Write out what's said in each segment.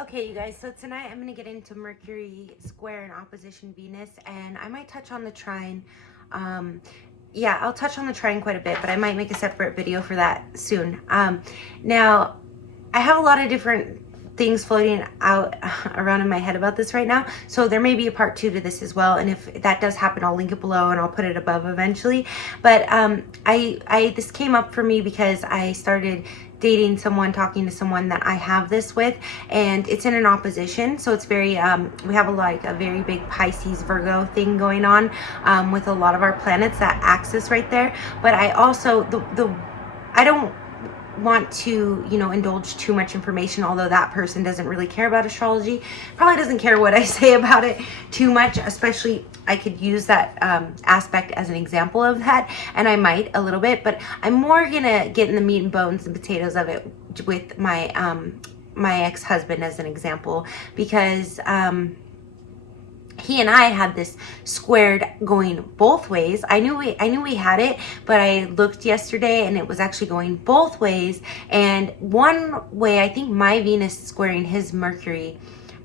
Okay, you guys, so tonight I'm going to get into Mercury square and opposition Venus, and I might touch on the trine. Yeah, I'll touch on the trine quite a bit, but I might make a separate video for that soon. Now, I have a lot of different things floating out around in my head about this right now, so there may be a part 2 to this as well, and if that does happen, I'll link it below and I'll put it above eventually. But this came up for me because I started dating someone, talking to someone that I have this with, and it's in an opposition, so it's very we have a very big Pisces Virgo thing going on with a lot of our planets, that axis right there. But I also I don't want to, indulge too much information, although that person doesn't really care about astrology, probably doesn't care what I say about it too much, especially I could use that aspect as an example of that, and I might a little bit, but I'm more gonna get in the meat and bones and potatoes of it with my my ex-husband as an example, because he and I had this squared going both ways. I knew we had it, but I looked yesterday and it was actually going both ways. And one way, I think my Venus squaring his Mercury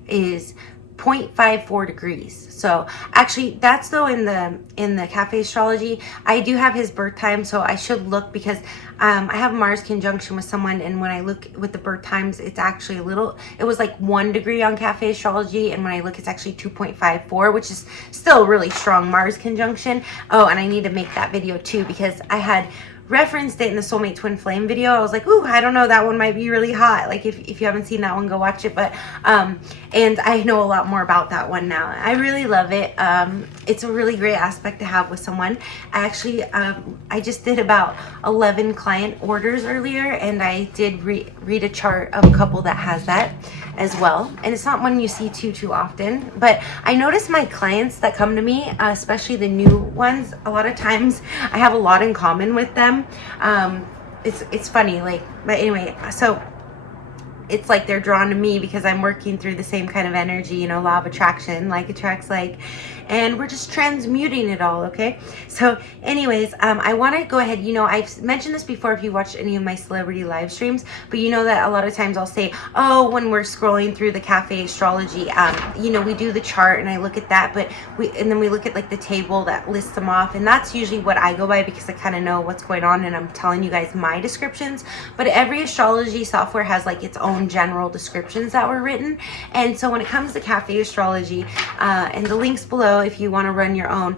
is 0.54 degrees. So actually that's though in the cafe astrology. I do have his birth time, so I should look, because I have Mars conjunction with someone, and when I look with the birth times, it's actually it was like 1 degree on cafe astrology, and when I look it's actually 2.54, which is still really strong Mars conjunction. Oh, and I need to make that video too, because I had referenced it in the soulmate twin flame video. I was like, ooh, I don't know, that one might be really hot. Like if you haven't seen that one, go watch it. But and I know a lot more about that one now. I really love it. It's a really great aspect to have with someone. Actually, I just did about 11 client orders earlier, and I did read a chart of a couple that has that as well, and it's not one you see too often. But I notice my clients that come to me, especially the new ones, a lot of times I have a lot in common with them. It's funny, but anyway, so it's like they're drawn to me because I'm working through the same kind of energy, law of attraction, like attracts like, and we're just transmuting it all. Okay, so anyways, I want to go ahead, I've mentioned this before if you watched any of my celebrity live streams, but you know that a lot of times I'll say, oh, when we're scrolling through the cafe astrology, we do the chart and I look at that, but then we look at like the table that lists them off, and that's usually what I go by because I kind of know what's going on and I'm telling you guys my descriptions. But every astrology software has like its own general descriptions that were written, and so when it comes to cafe astrology, and the links below if you want to run your own,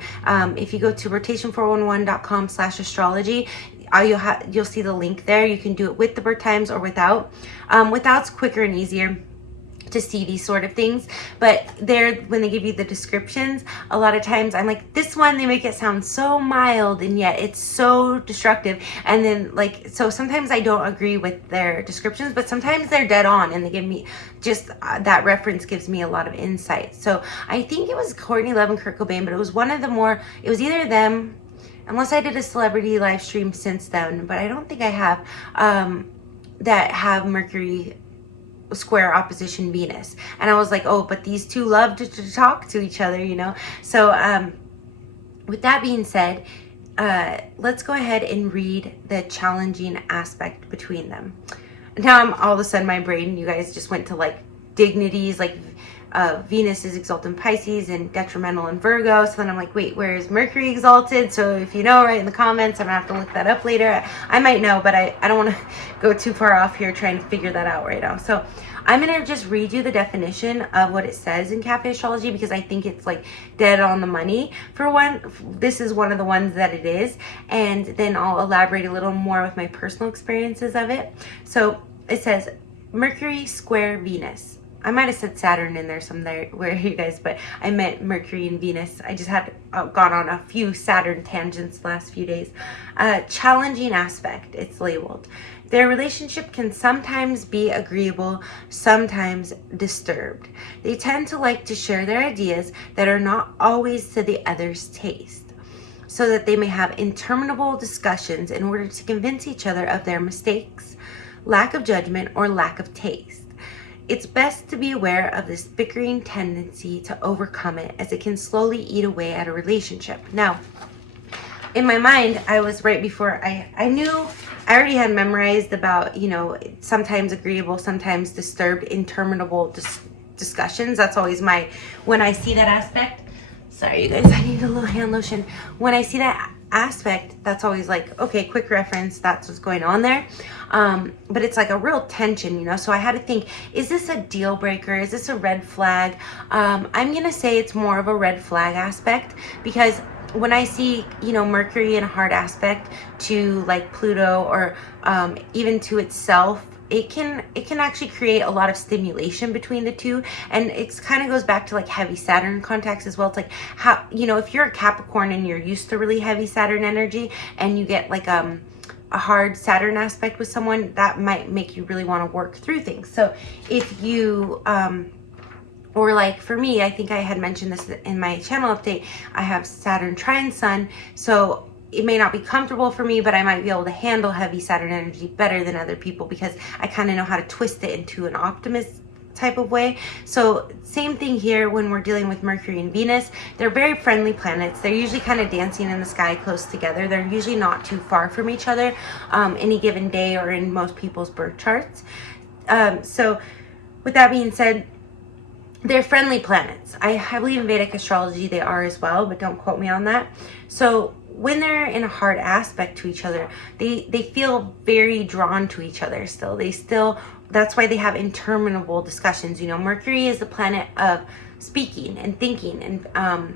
if you go to rotation411.com/astrology, you'll see the link there. You can do it with the birth times or without. Without's quicker and easier to see these sort of things, but when they give you the descriptions, a lot of times I'm like, this one, they make it sound so mild and yet it's so destructive. And then so sometimes I don't agree with their descriptions, but sometimes they're dead on and they give me just that reference gives me a lot of insight. So I think it was Courtney Love and Kurt Cobain, but it was one of the more, it was either them, unless I did a celebrity live stream since then, but I don't think I have, that have Mercury square opposition Venus. And I was like, oh, but these two love to talk to each other, So with that being said, let's go ahead and read the challenging aspect between them. Now I'm all of a sudden, my brain, you guys just went to like dignities, like Venus is exalted in Pisces and detrimental in Virgo. So then I'm like, wait, where is Mercury exalted? So if you know, write in the comments. I'm gonna have to look that up later. I might know, but I don't want to go too far off here trying to figure that out right now. So I'm gonna just read you the definition of what it says in cafe astrology, because I think it's like dead on the money. For one, this is one of the ones that it is, and then I'll elaborate a little more with my personal experiences of it. So it says Mercury square Venus. I might have said Saturn in there somewhere, you guys, but I meant Mercury and Venus. I just had gone on a few Saturn tangents the last few days. Challenging aspect, it's labeled. Their relationship can sometimes be agreeable, sometimes disturbed. They tend to like to share their ideas that are not always to the other's taste, so that they may have interminable discussions in order to convince each other of their mistakes, lack of judgment, or lack of taste. It's best to be aware of this bickering tendency to overcome it, as it can slowly eat away at a relationship. Now, in my mind, I was right before I knew, I already had memorized about, you know, sometimes agreeable, sometimes disturbed, interminable discussions. That's always my, when I see that aspect, sorry you guys, I need a little hand lotion. When I see that aspect, that's always like, okay, quick reference, that's what's going on there. But it's like a real tension, you know, so I had to think, is this a deal breaker? Is this a red flag? I'm gonna say it's more of a red flag aspect, because when I see, you know, Mercury in a hard aspect to like Pluto, or even to itself, it can actually create a lot of stimulation between the two. And it kind of goes back to like heavy Saturn contacts as well. It's like, how, you know, if you're a Capricorn and you're used to really heavy Saturn energy, and you get like a hard Saturn aspect with someone, that might make you really want to work through things. So if you or like for me, I think I had mentioned this in my channel update, I have Saturn trine Sun, so it may not be comfortable for me, but I might be able to handle heavy Saturn energy better than other people, because I kind of know how to twist it into an optimist type of way. So same thing here when we're dealing with Mercury and Venus. They're very friendly planets. They're usually kind of dancing in the sky close together. They're usually not too far from each other any given day, or in most people's birth charts. So with that being said, they're friendly planets. I believe in Vedic astrology they are as well, but don't quote me on that. So when they're in a hard aspect to each other, they feel very drawn to each other still. That's why they have interminable discussions. You know, Mercury is the planet of speaking and thinking and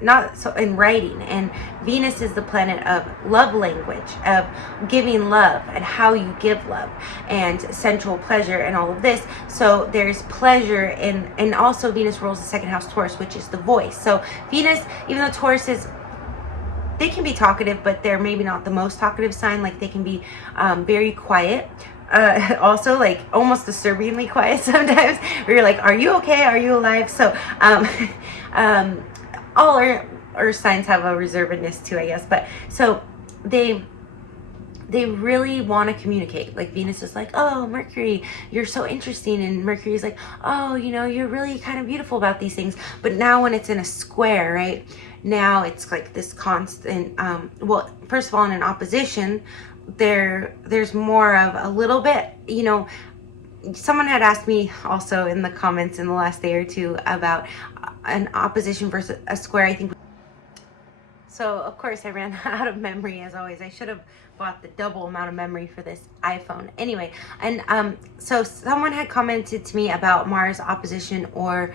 not so in writing, and Venus is the planet of love language, of giving love and how you give love, and sensual pleasure and all of this. So there's pleasure and also Venus rules the second house, Taurus, which is the voice. So Venus, even though Taurus is, they can be talkative, but they're maybe not the most talkative sign. Like they can be very quiet. Also like almost disturbingly quiet sometimes, where you're like, are you okay? Are you alive? So all earth signs have a reservedness too, I guess. But so they really want to communicate. Like Venus is like, oh, Mercury, you're so interesting. And Mercury is like, oh, you know, you're really kind of beautiful about these things. But now when it's in a square, right? Now it's like this constant, well, first of all, in an opposition, there's more of a little bit, you know, someone had asked me also in the comments in the last day or two about an opposition versus a square, I think. So of course I ran out of memory as always. I should have bought the double amount of memory for this iPhone. Anyway, and so someone had commented to me about Mars opposition, or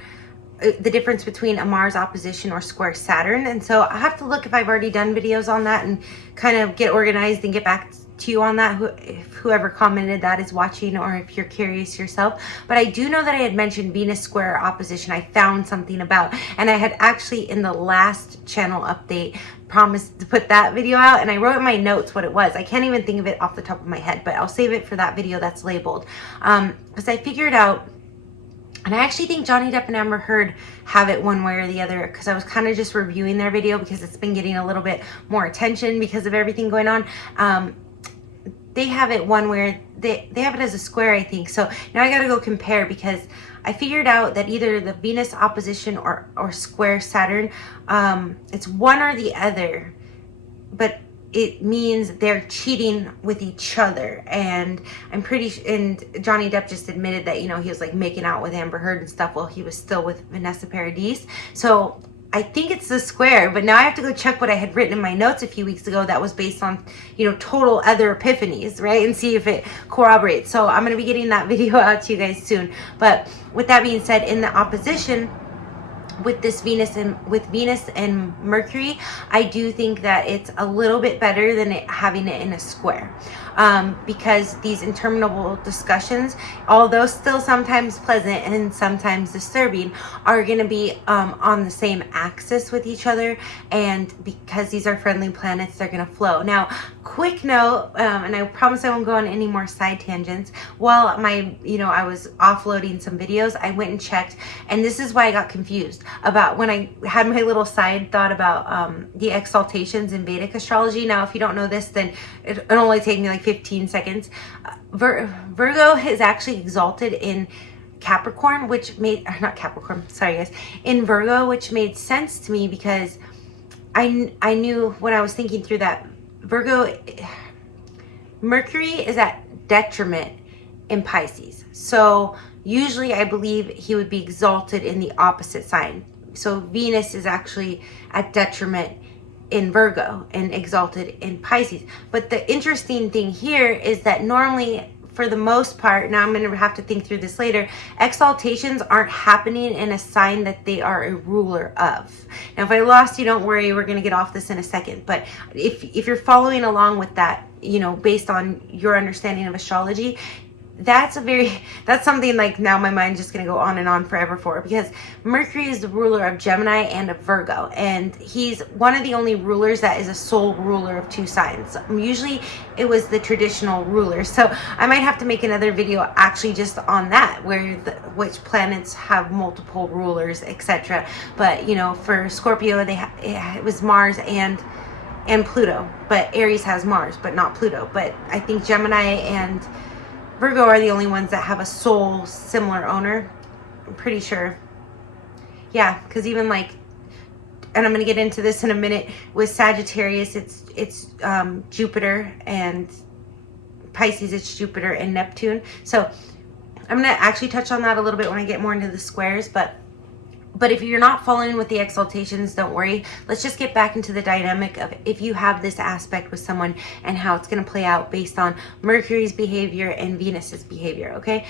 the difference between a Mars opposition or square Saturn. And so I have to look if I've already done videos on that and kind of get organized and get back to you on that, if whoever commented that is watching, or if you're curious yourself. But I do know that I had mentioned Venus square opposition. I found something about, and I had actually in the last channel update promised to put that video out, and I wrote in my notes what it was. I can't even think of it off the top of my head, but I'll save it for that video that's labeled, because I figured out. And I actually think Johnny Depp and Amber Heard have it one way or the other, because I was kind of just reviewing their video because it's been getting a little bit more attention because of everything going on. They have it one where they have it as a square, I think. So now I got to go compare, because I figured out that either the Venus opposition or square Saturn, it's one or the other, but it means they're cheating with each other. And I'm pretty, and Johnny Depp just admitted that, you know, he was like making out with Amber Heard and stuff while he was still with Vanessa Paradis. So I think it's the square, but now I have to go check what I had written in my notes a few weeks ago that was based on, you know, total other epiphanies, right? And see if it corroborates. So I'm going to be getting that video out to you guys soon. But with that being said, in the opposition with this Venus and Mercury, I do think that it's a little bit better than having it in a square, because these interminable discussions, although still sometimes pleasant and sometimes disturbing, are going to be on the same axis with each other. And because these are friendly planets, they're going to flow. Now, quick note, and I promise I won't go on any more side tangents. While I was offloading some videos, I went and checked, and this is why I got confused about when I had my little side thought about the exaltations in Vedic astrology. Now, if you don't know this, then it'll only take me like 15 seconds. Virgo is actually exalted in Capricorn, which made, not Capricorn, sorry guys, in Virgo, which made sense to me because I knew when I was thinking through that Virgo, Mercury is at detriment in Pisces. So usually I believe he would be exalted in the opposite sign. So Venus is actually at detriment in Virgo and exalted in Pisces. But the interesting thing here is that normally, for the most part, now I'm going to have to think through this later, exaltations aren't happening in a sign that they are a ruler of. Now, if I lost you, don't worry, we're going to get off this in a second. But if you're following along with that, you know, based on your understanding of astrology, that's something like now my mind's just going to go on and on forever for, because Mercury is the ruler of Gemini and of Virgo, and he's one of the only rulers that is a sole ruler of two signs. Usually it was the traditional ruler, so I might have to make another video actually just on that, where which planets have multiple rulers, etc. But you know, for Scorpio it was Mars and Pluto, but Aries has Mars but not Pluto. But I think Gemini and Virgo are the only ones that have a sole similar owner. I'm pretty sure. Yeah, because even like, and I'm going to get into this in a minute, with Sagittarius, it's Jupiter, and Pisces, it's Jupiter and Neptune. So I'm going to actually touch on that a little bit when I get more into the squares, but if you're not following with the exaltations, don't worry. Let's just get back into the dynamic of if you have this aspect with someone and how it's going to play out based on Mercury's behavior and Venus's behavior, okay?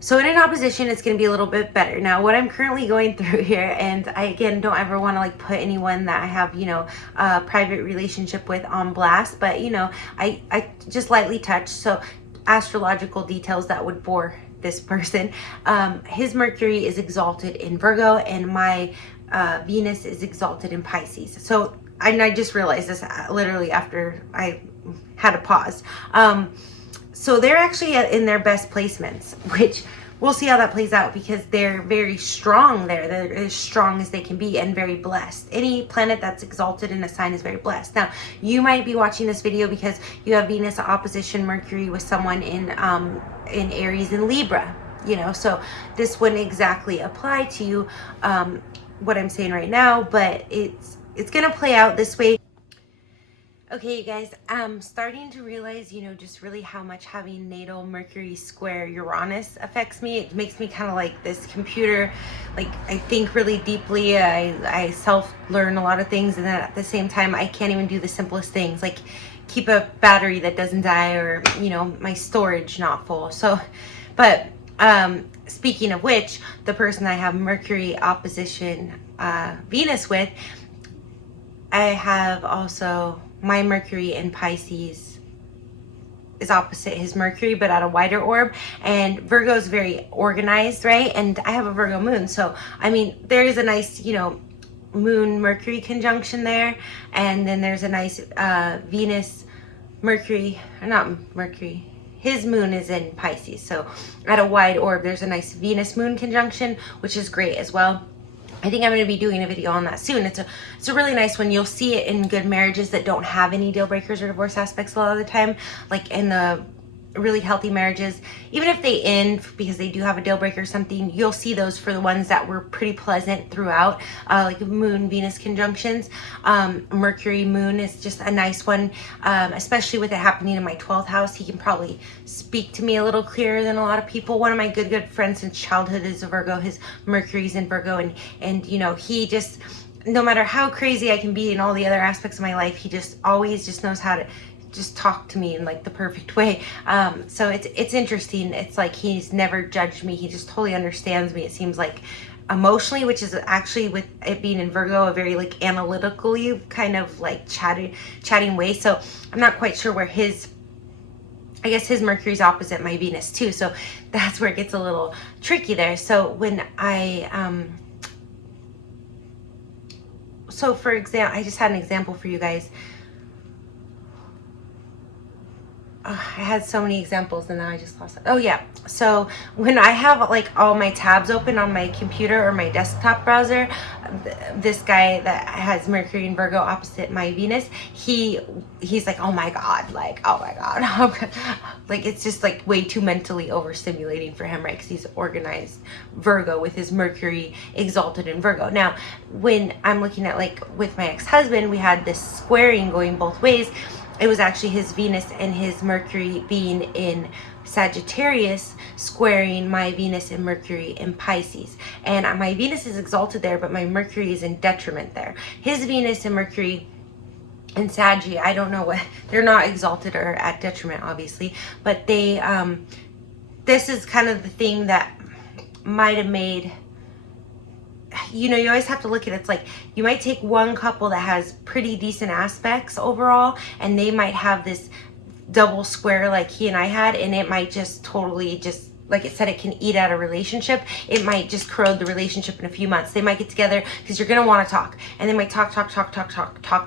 So in an opposition, it's going to be a little bit better. Now, what I'm currently going through here, and I, again, don't ever want to like put anyone that I have, you know, a private relationship with on blast, but, you know, I just lightly touch. So astrological details that would bore this person. His Mercury is exalted in Virgo, and my Venus is exalted in Pisces. So I just realized this literally after I had a pause. So they're actually in their best placements, which we'll see how that plays out, because they're very strong there. They're as strong as they can be and very blessed. Any planet that's exalted in a sign is very blessed. Now, you might be watching this video because you have Venus opposition Mercury with someone in Aries and Libra, you know, so this wouldn't exactly apply to you, what I'm saying right now, but it's going to play out this way. Okay, you guys, I'm starting to realize, you know, just really how much having natal Mercury square Uranus affects me. It makes me kind of like this computer, like I think really deeply, I self-learn a lot of things, and then at the same time, I can't even do the simplest things, like keep a battery that doesn't die, or, you know, my storage not full. So, but speaking of which, the person I have Mercury opposition Venus with, I have also my Mercury in Pisces is opposite his Mercury, but at a wider orb. And Virgo is very organized, right? And I have a Virgo moon. So, I mean, there is a nice, you know, moon Mercury conjunction there. And then there's a nice Venus Mercury, or not Mercury. His moon is in Pisces. So at a wide orb, there's a nice Venus moon conjunction, which is great as well. I think I'm going to be doing a video on that soon. It's a really nice one. You'll see it in good marriages that don't have any deal breakers or divorce aspects a lot of the time. Like in the really healthy marriages, even if they end because they do have a deal breaker or something, you'll see those for the ones that were pretty pleasant throughout, like moon Venus conjunctions. Mercury moon is just a nice one, especially with it happening in my 12th house. He can probably speak to me a little clearer than a lot of people. One of my good friends since childhood is a Virgo. His Mercury's in Virgo, and you know, he just, no matter how crazy I can be in all the other aspects of my life, he just always just knows how to just talk to me in like the perfect way. So it's interesting. It's like he's never judged me. He just totally understands me, it seems like, emotionally, which is actually, with it being in Virgo, a very like analytically kind of like chatting way. So I'm not quite sure where I guess his Mercury's opposite my Venus too. So that's where it gets a little tricky there. So when so for example, I just had an example for you guys. I had so many examples and now I just lost it. Oh yeah. So when I have like all my tabs open on my computer or my desktop browser, this guy that has Mercury and Virgo opposite my Venus, he's like, oh my God, like, oh my God. Like, it's just like way too mentally overstimulating for him, right? Because he's organized Virgo with his Mercury exalted in Virgo. Now, when I'm looking at like with my ex-husband, we had this squaring going both ways. It was actually his Venus and his Mercury being in Sagittarius squaring my Venus and Mercury in Pisces. And my Venus is exalted there, but my Mercury is in detriment there. His Venus and Mercury in Saggy, I don't know what, they're not exalted or at detriment, obviously, but they, this is kind of the thing that might have made, you know, you always have to look at it. It's like you might take one couple that has pretty decent aspects overall, and they might have this double square like he and I had, and it might just totally just, like it said, it can eat out a relationship. It might just corrode the relationship in a few months. They might get together because you're going to want to talk, and they might talk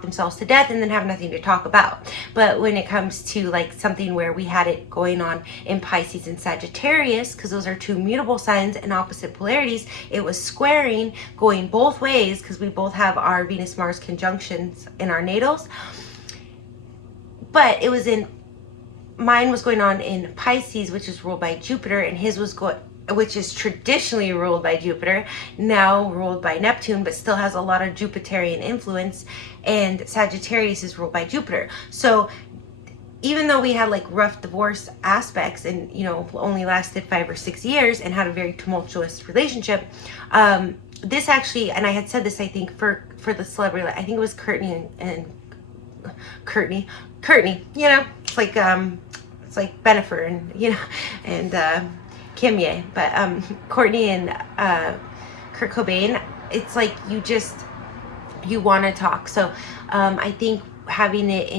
themselves to death and then have nothing to talk about. But when it comes to like something where we had it going on in Pisces and Sagittarius, because those are two mutable signs and opposite polarities, it was squaring going both ways because we both have our Venus-Mars conjunctions in our natals. But it was in, mine was going on in Pisces, which is ruled by Jupiter, and his was which is traditionally ruled by Jupiter, now ruled by Neptune, but still has a lot of Jupiterian influence, and Sagittarius is ruled by Jupiter. So even though we had like rough divorce aspects and, you know, only lasted 5 or 6 years and had a very tumultuous relationship, this actually, and I had said this, I think, for the celebrity, I think it was Courtney, you know, it's like Bennifer and, you know, and Kimye, but Courtney and Kurt Cobain, it's like you want to talk. So I think having it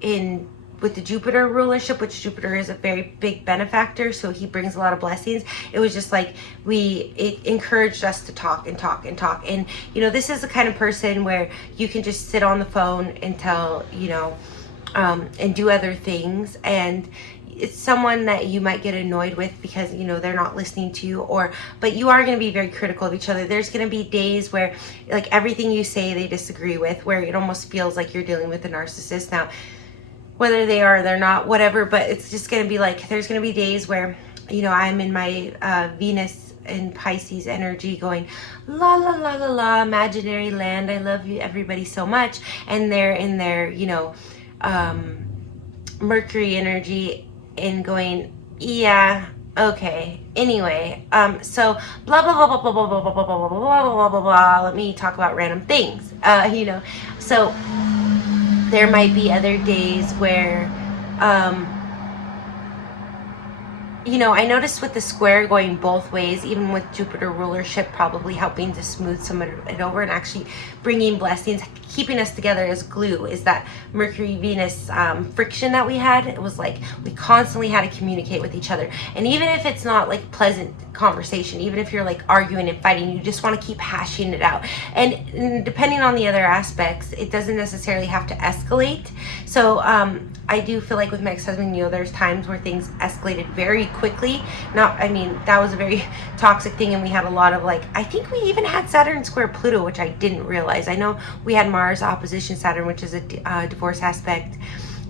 in with the Jupiter rulership, which Jupiter is a very big benefactor, so he brings a lot of blessings. It was just like it encouraged us to talk and talk and talk. And, you know, this is the kind of person where you can just sit on the phone until, you know, and do other things, and it's someone that you might get annoyed with because, you know, they're not listening to you, but you are going to be very critical of each other. There's going to be days where like everything you say they disagree with, where it almost feels like you're dealing with a narcissist. Now, whether they are or they're not, whatever, but it's just going to be like, there's going to be days where, you know, I'm in my Venus and Pisces energy going la la la la la, imaginary land, I love you everybody so much, and they're in their, you know, Mercury energy and going, yeah, okay, anyway, so blah blah blah blah blah blah blah blah blah blah blah blah blah blah, let me talk about random things, you know. So there might be other days where you know, I noticed with the square going both ways, even with Jupiter rulership probably helping to smooth some of it over and actually bringing blessings, keeping us together as glue, is that Mercury-Venus friction that we had. It was like we constantly had to communicate with each other. And even if it's not like pleasant conversation, even if you're like arguing and fighting, you just want to keep hashing it out. And depending on the other aspects, it doesn't necessarily have to escalate. So I do feel like with my ex-husband, you know, there's times where things escalated very quickly. I mean, that was a very toxic thing, and we had a lot of like, I think we even had Saturn square Pluto, which I didn't realize. I know we had Mars opposition Saturn, which is a divorce aspect.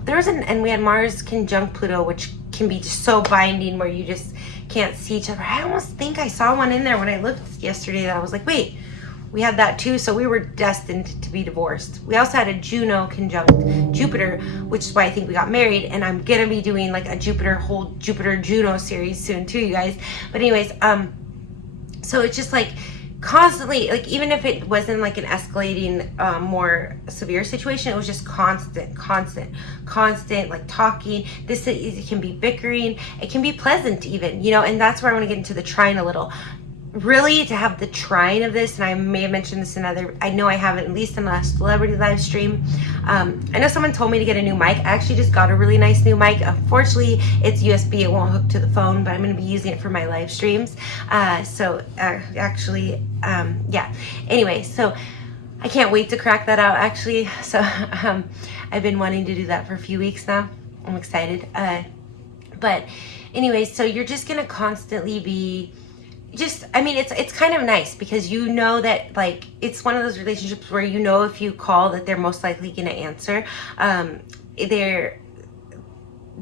And we had Mars conjunct Pluto, which can be just so binding where you just can't see each other. I almost think I saw one in there when I looked yesterday that I was like, wait, we had that too. So we were destined to be divorced. We also had a Juno conjunct Jupiter, which is why I think we got married. And I'm gonna be doing like a whole Jupiter Juno series soon too, you guys. But anyways, so it's just like constantly, like even if it wasn't like an escalating more severe situation, it was just constant like talking. It can be bickering, it can be pleasant even, you know. And that's where I want to get into the trine a little. Really, to have the trine of this, and I may have mentioned this in I know I have it at least in the celebrity live stream. I know someone told me to get a new mic. I actually just got a really nice new mic. Unfortunately, it's USB. It won't hook to the phone, but I'm going to be using it for my live streams. Actually, yeah. Anyway, so I can't wait to crack that out, actually. So I've been wanting to do that for a few weeks now. I'm excited. But anyways, so you're just gonna constantly be just, I mean, it's kind of nice because you know that, like, it's one of those relationships where you know if you call that they're most likely gonna answer.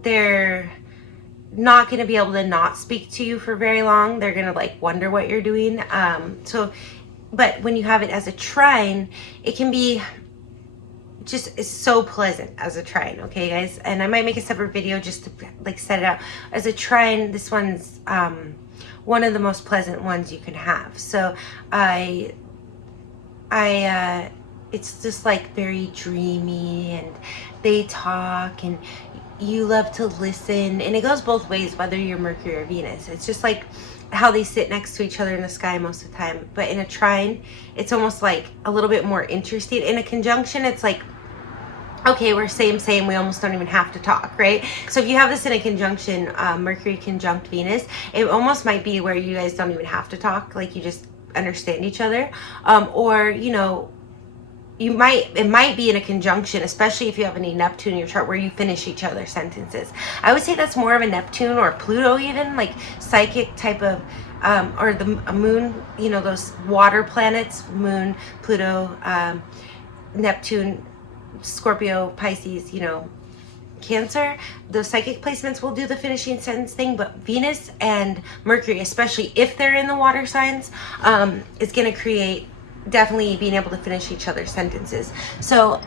They're not going to be able to not speak to you for very long. They're going to like wonder what you're doing. But when you have it as a trine, it can be just, it's so pleasant as a trine. Okay, guys. And I might make a separate video just to like set it out as a trine. This one's, one of the most pleasant ones you can have. So it's just like very dreamy, and they talk, and you love to listen, and it goes both ways whether you're Mercury or Venus. It's just like how they sit next to each other in the sky most of the time. But in a trine, it's almost like a little bit more interesting. In a conjunction, it's like, okay, we're same, we almost don't even have to talk, right? So if you have this in a conjunction, Mercury conjunct Venus, it almost might be where you guys don't even have to talk, like you just understand each other. Or, you know, it might be in a conjunction, especially if you have any Neptune in your chart, where you finish each other's sentences. I would say that's more of a Neptune or Pluto, even like psychic type of, or the moon, you know, those water planets, moon, Pluto, Neptune, Scorpio, Pisces, you know, Cancer. Those psychic placements will do the finishing sentence thing, but Venus and Mercury, especially if they're in the water signs, is going to create definitely being able to finish each other's sentences. So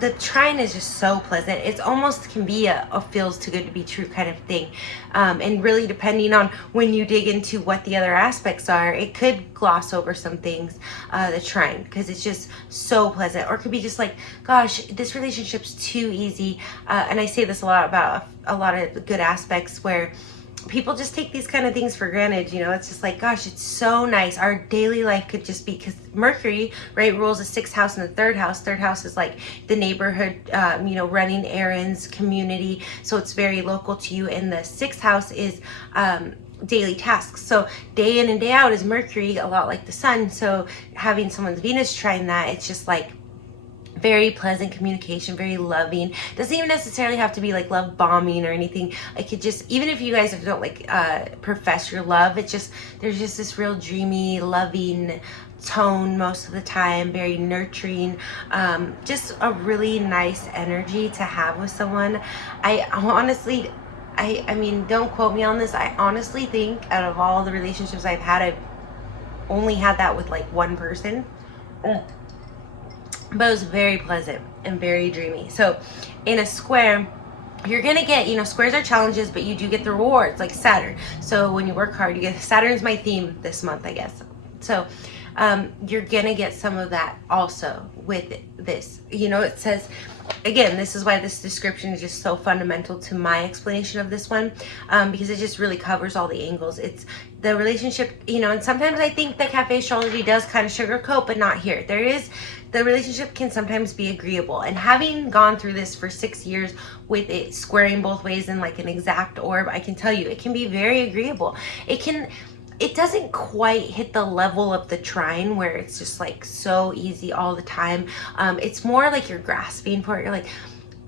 the trine is just so pleasant. It's almost can be a feels too good to be true kind of thing. And really depending on when you dig into what the other aspects are, it could gloss over some things, the trine, because it's just so pleasant. Or it could be just like, gosh, this relationship's too easy. And I say this a lot about a lot of the good aspects where people just take these kind of things for granted. You know, it's just like, gosh, it's so nice. Our daily life could just be, because Mercury, right, rules the 6th house and the 3rd house. 3rd house is like the neighborhood, you know, running errands, community. So it's very local to you. And the 6th house is daily tasks. So day in and day out is Mercury, a lot like the sun. So having someone's Venus trine that, it's just like very pleasant communication, very loving. Doesn't even necessarily have to be like love bombing or anything. It could just, even if you guys don't like profess your love, it's just, there's just this real dreamy, loving tone most of the time, very nurturing, just a really nice energy to have with someone. I honestly, I mean, don't quote me on this, I honestly think out of all the relationships I've had, I've only had that with like one person. But it was very pleasant and very dreamy. So in a square, you're gonna get, you know, squares are challenges, but you do get the rewards, like Saturn. So when you work hard, you get, Saturn's my theme this month, I guess. So you're gonna get some of that also with this. You know, it says, again, this is why this description is just so fundamental to my explanation of this one, because it just really covers all the angles. It's the relationship, you know, and sometimes I think that Cafe Astrology does kind of sugarcoat, but not here. The relationship can sometimes be agreeable. And having gone through this for 6 years with it squaring both ways in like an exact orb, I can tell you, it can be very agreeable. It doesn't quite hit the level of the trine where it's just like so easy all the time. It's more like you're grasping for it. You're like,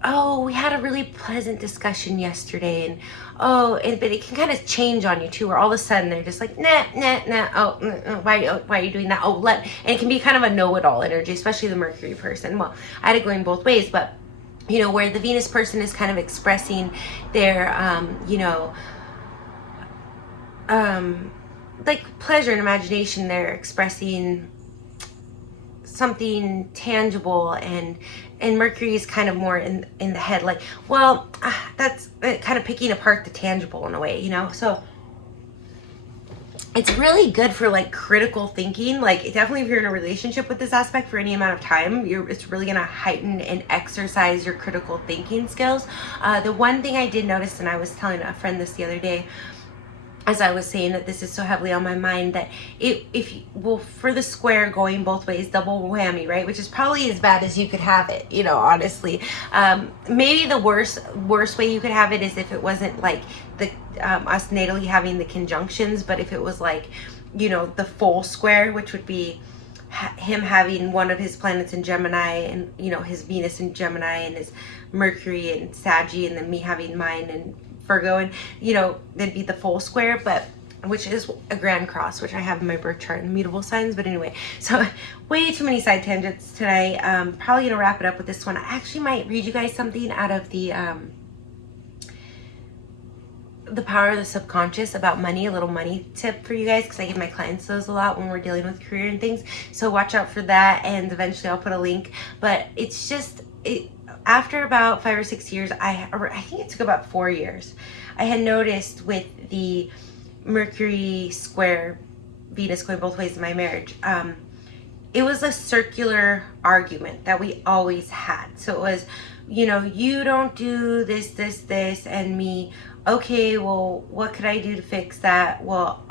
oh, we had a really pleasant discussion yesterday, and but it can kind of change on you too, where all of a sudden they're just like, nah, why are you doing that? And it can be kind of a know-it-all energy, especially the Mercury person. Well, I had it going both ways, but you know, where the Venus person is kind of expressing their, you know, like pleasure and imagination. They're expressing something tangible, and Mercury is kind of more in the head, like, well, that's kind of picking apart the tangible in a way, you know. So it's really good for like critical thinking. Like definitely if you're in a relationship with this aspect for any amount of time, it's really gonna heighten and exercise your critical thinking skills. The one thing I did notice, and I was telling a friend this the other day, as I was saying that this is so heavily on my mind, that for the square going both ways, double whammy, right? Which is probably as bad as you could have it, you know, honestly. Maybe the worst way you could have it is if it wasn't like the us natally having the conjunctions, but if it was like, you know, the full square, which would be him having one of his planets in Gemini, and you know, his Venus in Gemini and his Mercury in Saggy, and then me having mine in Virgo, and you know, that'd be the full square, but which is a grand cross, which I have in my birth chart in mutable signs. But anyway, so way too many side tangents today. Probably gonna wrap it up with this one. I actually might read you guys something out of the Power of the Subconscious about money, a little money tip for you guys, because I give my clients those a lot when we're dealing with career and things. So watch out for that, and eventually I'll put a link. But it's just, after about 5 or 6 years, I think it took about 4 years, I had noticed with the Mercury square, Venus going both ways in my marriage, it was a circular argument that we always had. So it was, you know, you don't do this, this, this, and me, okay, well, what could I do to fix that? Well,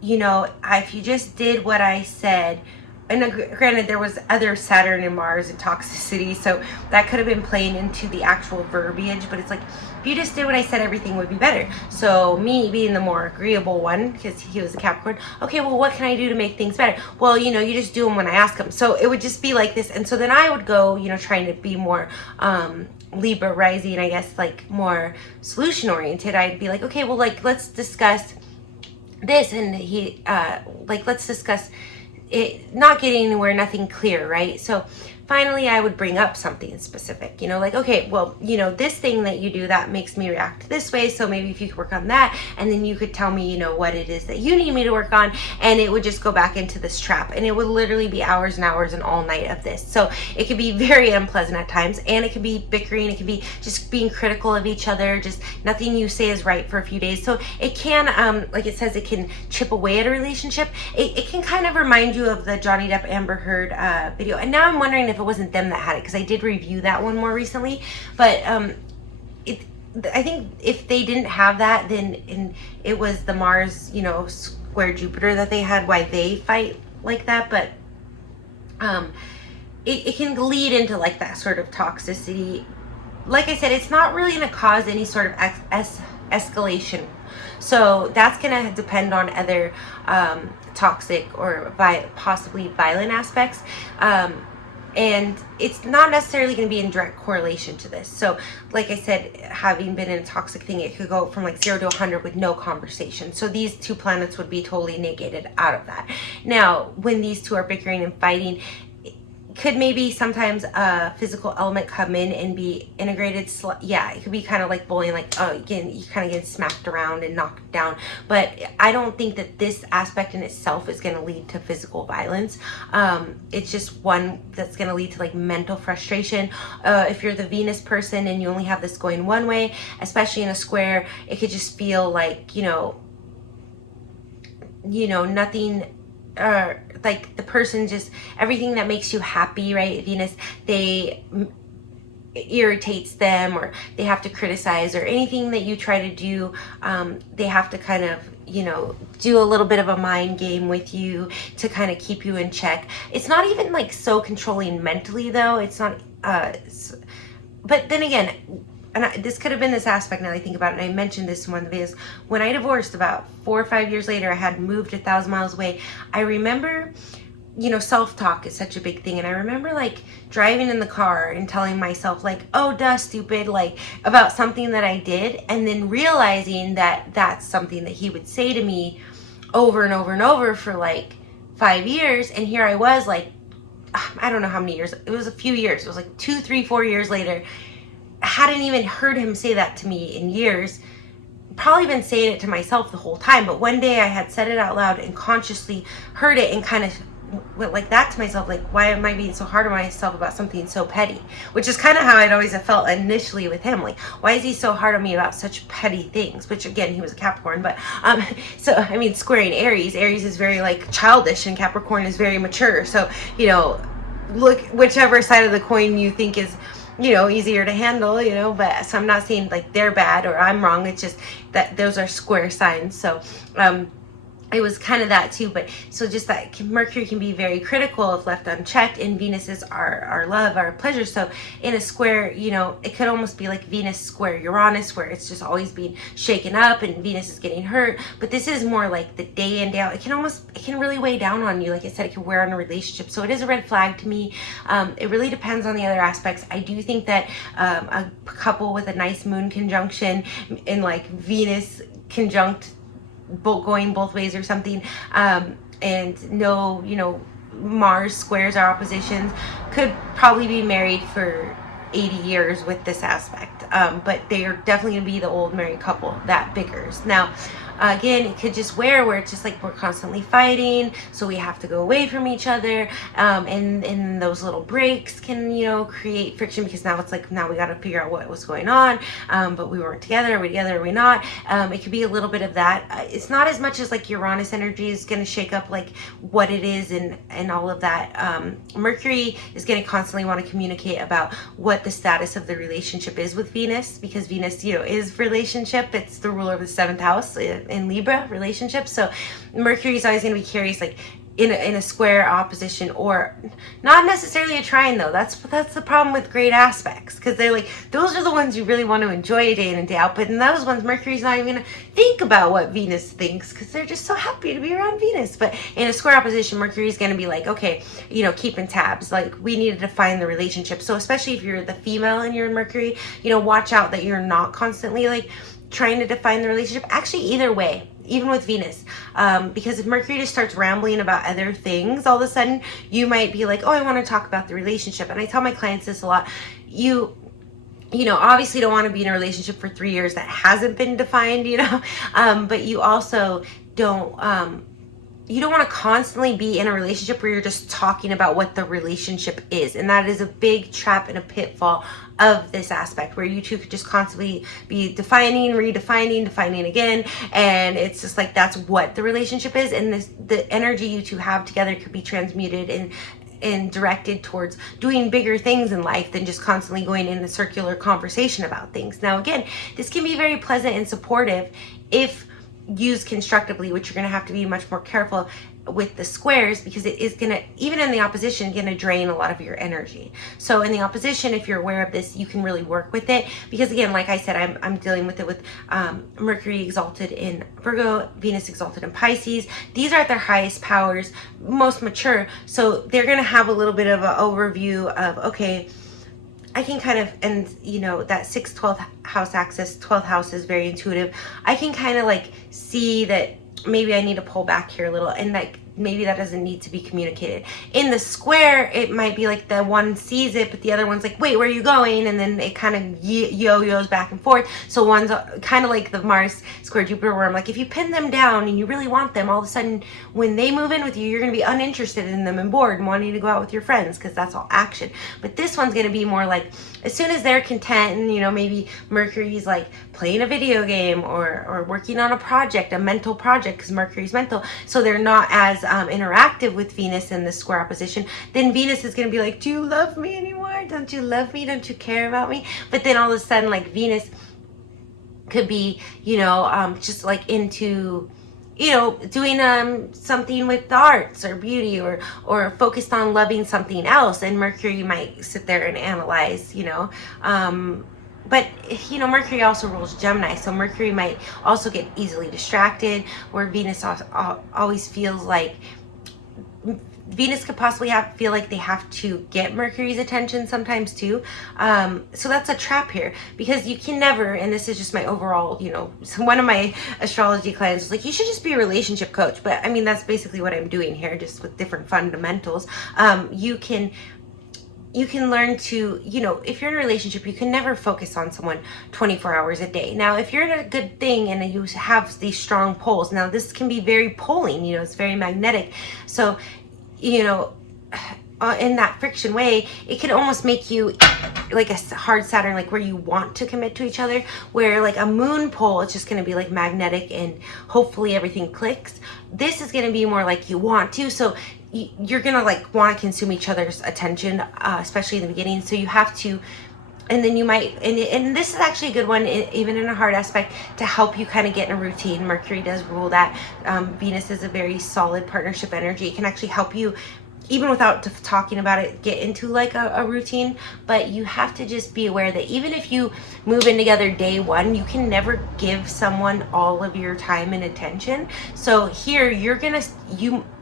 you know, if you just did what I said, and granted, there was other Saturn and Mars and toxicity, so that could have been playing into the actual verbiage, but it's like, if you just did what I said, everything would be better. So me being the more agreeable one, because he was a Capricorn, okay, well, what can I do to make things better? Well, you know, you just do them when I ask them. So it would just be like this. And so then I would go, you know, trying to be more Libra rising, I guess, like more solution oriented. I'd be like, okay, well, like, let's discuss this. And he, like, let's discuss it, not getting anywhere, nothing clear, right? So finally I would bring up something specific, you know, like, okay, well, you know, this thing that you do that makes me react this way, so maybe if you could work on that, and then you could tell me, you know, what it is that you need me to work on, and it would just go back into this trap, and it would literally be hours and hours and all night of this. So it could be very unpleasant at times, and it could be bickering, it could be just being critical of each other, just nothing you say is right for a few days. So it can, like it says, it can chip away at a relationship. It can kind of remind you of the Johnny Depp Amber Heard video, and now I'm wondering if it wasn't them that had it, because I did review that one more recently. But I think if they didn't have that, then it was the Mars, you know, square Jupiter that they had, why they fight like that. But it can lead into like that sort of toxicity. Like I said, it's not really going to cause any sort of escalation. So that's going to depend on other toxic or possibly violent aspects. And it's not necessarily going to be in direct correlation to this. So like I said, having been in a toxic thing, it could go from like 0 to 100 with no conversation. So these two planets would be totally negated out of that. Now, when these two are bickering and fighting, could maybe sometimes a physical element come in and be integrated. Yeah, it could be kind of like bullying, like, oh, again, you kind of get smacked around and knocked down. But I don't think that this aspect in itself is going to lead to physical violence. It's just one that's going to lead to like mental frustration. If you're the Venus person and you only have this going one way, especially in a square, it could just feel like, you know, nothing, like the person just, everything that makes you happy, right? Venus, they irritates them, or they have to criticize, or anything that you try to do, they have to kind of, you know, do a little bit of a mind game with you to kind of keep you in check. It's not even like so controlling mentally though. It's not, but then again, and this could have been this aspect now that I think about it, and I mentioned this in one of the videos. When I divorced about 4 or 5 years later, I had moved 1,000 miles away. I remember, you know, self-talk is such a big thing. And I remember like driving in the car and telling myself like, oh, duh, stupid, like about something that I did. And then realizing that that's something that he would say to me over and over and over for like 5 years. And here I was like, I don't know how many years. It was a few years. It was like 2, 3, 4 years later. I hadn't even heard him say that to me in years. Probably been saying it to myself the whole time, but one day I had said it out loud and consciously heard it and kind of went like that to myself, like, why am I being so hard on myself about something so petty? Which is kind of how I'd always have felt initially with him, like, why is he so hard on me about such petty things? Which again, he was a Capricorn, but so I mean, squaring Aries is very like childish, and Capricorn is very mature. So, you know, look, whichever side of the coin you think is, you know, easier to handle, you know. But so I'm not saying like they're bad or I'm wrong. It's just that those are square signs. So it was kind of that too. But so just that Mercury can be very critical if left unchecked, and Venus is our love, our pleasure. So in a square, you know, it could almost be like Venus square Uranus, where it's just always being shaken up and Venus is getting hurt. But this is more like the day in, day out. It can really weigh down on you. Like I said, it can wear on a relationship. So it is a red flag to me. It really depends on the other aspects. I do think that a couple with a nice moon conjunction in like Venus conjunct going both ways or something, and no, you know, Mars squares our oppositions, could probably be married for 80 years with this aspect. But they are definitely going to be the old married couple that bickers. Now, again, it could just where it's just like we're constantly fighting, so we have to go away from each other, and those little breaks can, you know, create friction, because now it's like, now we got to figure out what was going on, but we weren't together. Are we together? Are we not? It could be a little bit of that. It's not as much as like Uranus energy is going to shake up like what it is and all of that. Mercury is going to constantly want to communicate about what the status of the relationship is with Venus, because Venus, you know, is relationship. It's the ruler of the 7th house in Libra, relationships. So Mercury is always going to be curious, like in a square opposition, or not necessarily a trine though. That's the problem with great aspects, because they're like, those are the ones you really want to enjoy day in and day out. But in those ones, Mercury's not even going to think about what Venus thinks, because they're just so happy to be around Venus. But in a square opposition, Mercury's going to be like, okay, you know, keeping tabs. Like, we need to define the relationship. So especially if you're the female and you're in Mercury, you know, watch out that you're not constantly like trying to define the relationship. Actually, either way, even with Venus, because if Mercury just starts rambling about other things, all of a sudden you might be like, oh, I want to talk about the relationship. And I tell my clients this a lot. You know, obviously don't want to be in a relationship for 3 years that hasn't been defined, you know, but you also don't want to constantly be in a relationship where you're just talking about what the relationship is. And that is a big trap and a pitfall of this aspect, where you two could just constantly be defining, redefining, defining again. And it's just like, that's what the relationship is. And the energy you two have together could be transmuted and directed towards doing bigger things in life than just constantly going in a circular conversation about things. Now, again, this can be very pleasant and supportive if used constructively, which you're going to have to be much more careful with the squares, because it is going to, even in the opposition, going to drain a lot of your energy. So in the opposition, if you're aware of this, you can really work with it, because again, like I said, I'm dealing with it with Mercury exalted in Virgo, Venus exalted in Pisces. These are at their highest powers, most mature, so they're going to have a little bit of an overview of, okay, I can kind of, and you know, that 6th, 12th house axis, 12th house is very intuitive. I can kind of like see that maybe I need to pull back here a little, and like maybe that doesn't need to be communicated. In the square, it might be like the one sees it, but the other one's like, wait, where are you going? And then it kind of yo-yos back and forth. So one's kind of like the Mars square Jupiter, where I'm like, if you pin them down and you really want them, all of a sudden when they move in with you, you're going to be uninterested in them and bored and wanting to go out with your friends, because that's all action. But this one's going to be more like, as soon as they're content, and you know, maybe Mercury's like playing a video game or working on a project, a mental project, because Mercury's mental, so they're not as interactive with Venus in the square opposition, then Venus is going to be like, do you love me anymore? Don't you love me? Don't you care about me? But then all of a sudden, like, Venus could be, you know, just like into, you know, doing something with the arts or beauty, or focused on loving something else, and Mercury might sit there and analyze, you know, but you know, Mercury also rules Gemini, so Mercury might also get easily distracted, where Venus always feels like Venus could possibly feel like they have to get Mercury's attention sometimes too. So that's a trap here, because you can never, and this is just my overall, you know, so one of my astrology clients was like, you should just be a relationship coach. But I mean, that's basically what I'm doing here, just with different fundamentals. You can learn to, you know, if you're in a relationship, you can never focus on someone 24 hours a day. Now, if you're in a good thing and you have these strong poles, now this can be very poling, you know, it's very magnetic. So, you know, in that friction way, it can almost make you like a hard Saturn, like where you want to commit to each other, where like a moon pole, it's just going to be like magnetic and hopefully everything clicks. This is going to be more like you want to. So you're going to like want to consume each other's attention, especially in the beginning. So you have to And then you might, and this is actually a good one, even in a hard aspect, to help you kind of get in a routine. Mercury does rule that. Venus is a very solid partnership energy. It can actually help you, even without talking about it, get into like a routine. But you have to just be aware that even if you move in together day one, you can never give someone all of your time and attention. So here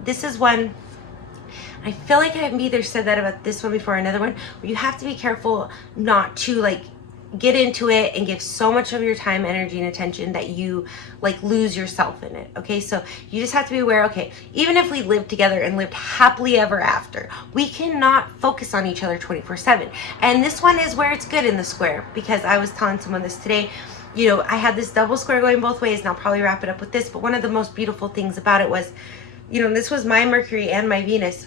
this is one, I feel like I've either said that about this one before or another one, where you have to be careful not to like get into it and give so much of your time, energy, and attention that you like lose yourself in it. Okay, so you just have to be aware, okay, even if we lived together and lived happily ever after, we cannot focus on each other 24/7. And this one is where it's good in the square, because I was telling someone this today. You know, I had this double square going both ways, and I'll probably wrap it up with this, but one of the most beautiful things about it was, you know, this was my Mercury and my Venus.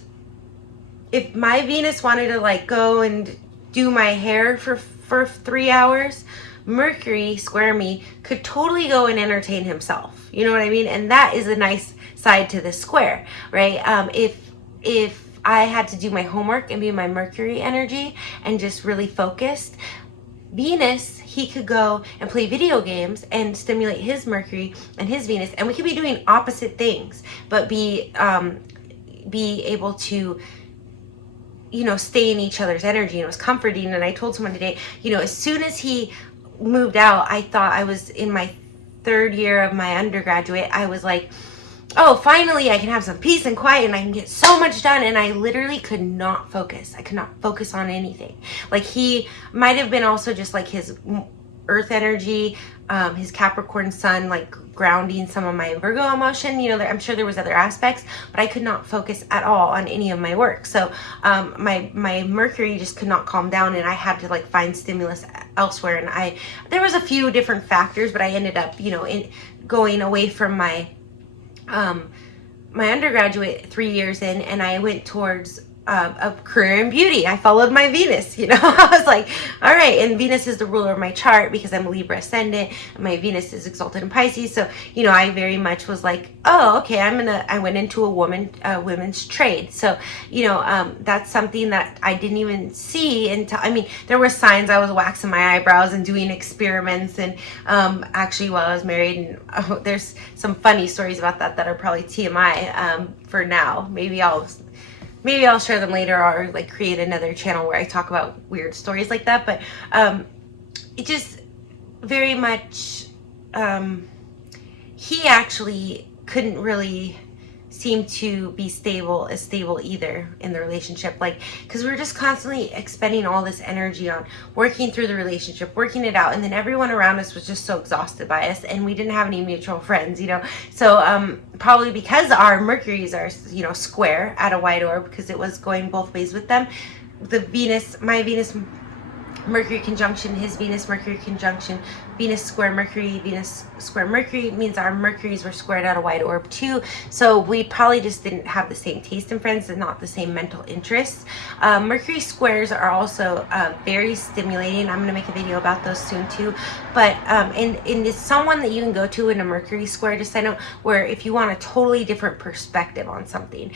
If my Venus wanted to like go and do my hair for 3 hours, Mercury square me could totally go and entertain himself. You know what I mean? And that is a nice side to the square, right? If I had to do my homework and be my Mercury energy and just really focused, Venus, he could go and play video games and stimulate his Mercury and his Venus, and we could be doing opposite things, but be able to, you know, stay in each other's energy. And it was comforting. And I told someone today, you know, as soon as he moved out, I thought, I was in my 3rd year of my undergraduate, I was like, oh, finally I can have some peace and quiet and I can get so much done. And I literally could not focus. I could not focus on anything. Like, he might have been also just like his earth energy, his Capricorn sun, like grounding some of my Virgo emotion. You know, I'm sure there was other aspects, but I could not focus at all on any of my work. So my Mercury just could not calm down, and I had to like find stimulus elsewhere. And there was a few different factors, but I ended up, you know, going away from my undergraduate 3 years in, and I went towards a career in beauty. I followed my Venus, you know. I was like, all right, and Venus is the ruler of my chart because I'm a Libra ascendant, and my Venus is exalted in Pisces. So, you know, I very much was like, oh, okay, I went into a women's trade. So, you know, that's something that I didn't even see until, I mean, there were signs. I was waxing my eyebrows and doing experiments, and actually while I was married, and there's some funny stories about that are probably TMI for now. Maybe I'll share them later, or like create another channel where I talk about weird stories like that. But it just very much, he actually couldn't really seem to be stable either in the relationship, like, because we were just constantly expending all this energy on working through the relationship, working it out, and then everyone around us was just so exhausted by us, and we didn't have any mutual friends, you know. So probably because our Mercuries are, you know, square at a wide orb, because it was going both ways with them. My Venus Mercury conjunction, his Venus Mercury conjunction, Venus square Mercury means our Mercuries were squared at a wide orb too. So we probably just didn't have the same taste in friends and not the same mental interests. Mercury squares are also very stimulating. I'm going to make a video about those soon too. But and it's someone that you can go to in a Mercury square, just I know, where if you want a totally different perspective on something,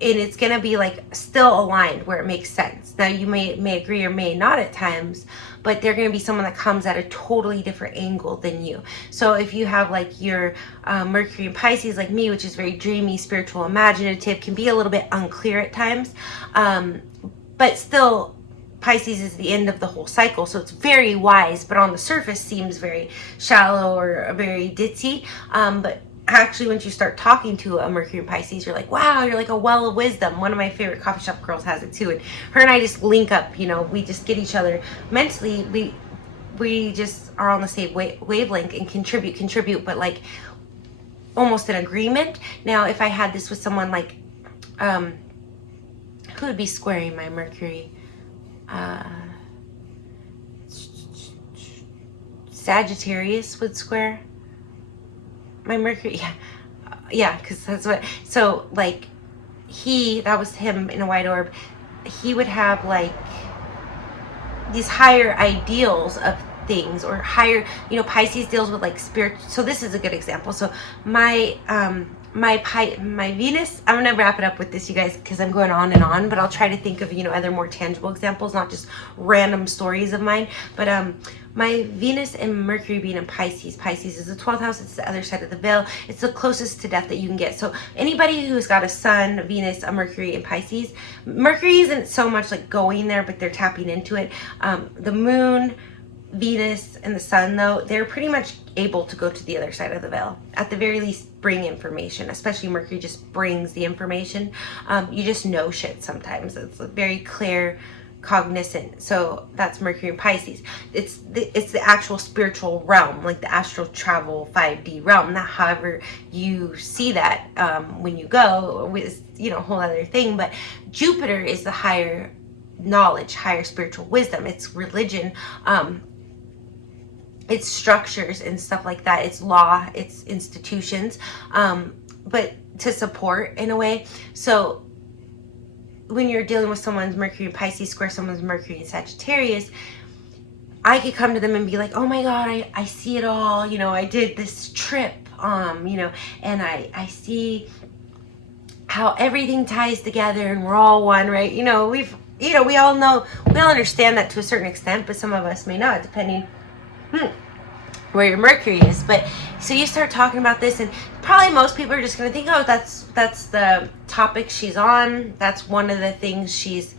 and it's going to be like still aligned where it makes sense. Now you may agree or may not at times, but they're going to be someone that comes at a totally different angle than you. So if you have like your Mercury and Pisces like me, which is very dreamy, spiritual, imaginative, can be a little bit unclear at times, but still Pisces is the end of the whole cycle, so it's very wise, but on the surface seems very shallow or very ditzy. But actually, once you start talking to a Mercury and Pisces, you're like, wow, you're like a well of wisdom. One of my favorite coffee shop girls has it too, and her and I just link up. You know, we just get each other mentally. We just are on the same wavelength and contribute, but like almost an agreement. Now, if I had this with someone like, who would be squaring my Mercury? Sagittarius would square my Mercury. Yeah, because that's what, so like that was him in a wide orb. He would have like these higher ideals of things, or higher, you know, Pisces deals with like spirit. So this is a good example. So my my Venus, I'm gonna wrap it up with this, you guys, because I'm going on and on, but I'll try to think of, other more tangible examples, not just random stories of mine. But my Venus and Mercury being in Pisces. Pisces is the 12th house. It's the other side of the veil. It's the closest to death that you can get. So anybody who's got a Sun, Venus, a Mercury in Pisces, Mercury isn't so much like going there, but they're tapping into it. The Moon, Venus, and the Sun, though, they're pretty much able to go to the other side of the veil. At the very least, bring information. Especially Mercury just brings the information. You just know shit sometimes. It's very clear, cognizant. So that's Mercury and Pisces. It's the actual spiritual realm, like the astral travel 5D realm. Not however you see that when you go, is a whole other thing. But Jupiter is the higher knowledge, higher spiritual wisdom. It's religion. It's structures and stuff like that. It's law, it's institutions, but to support in a way. So when you're dealing with someone's Mercury in Pisces square, someone's Mercury in Sagittarius, I could come to them and be like, oh my God, I see it all. I did this trip, and I see how everything ties together and we're all one, right? we all know, we all understand that to a certain extent, but some of us may not, depending where your Mercury is. But so you start talking about this, and probably most people are just going to think, oh, that's the topic she's on, that's one of the things she's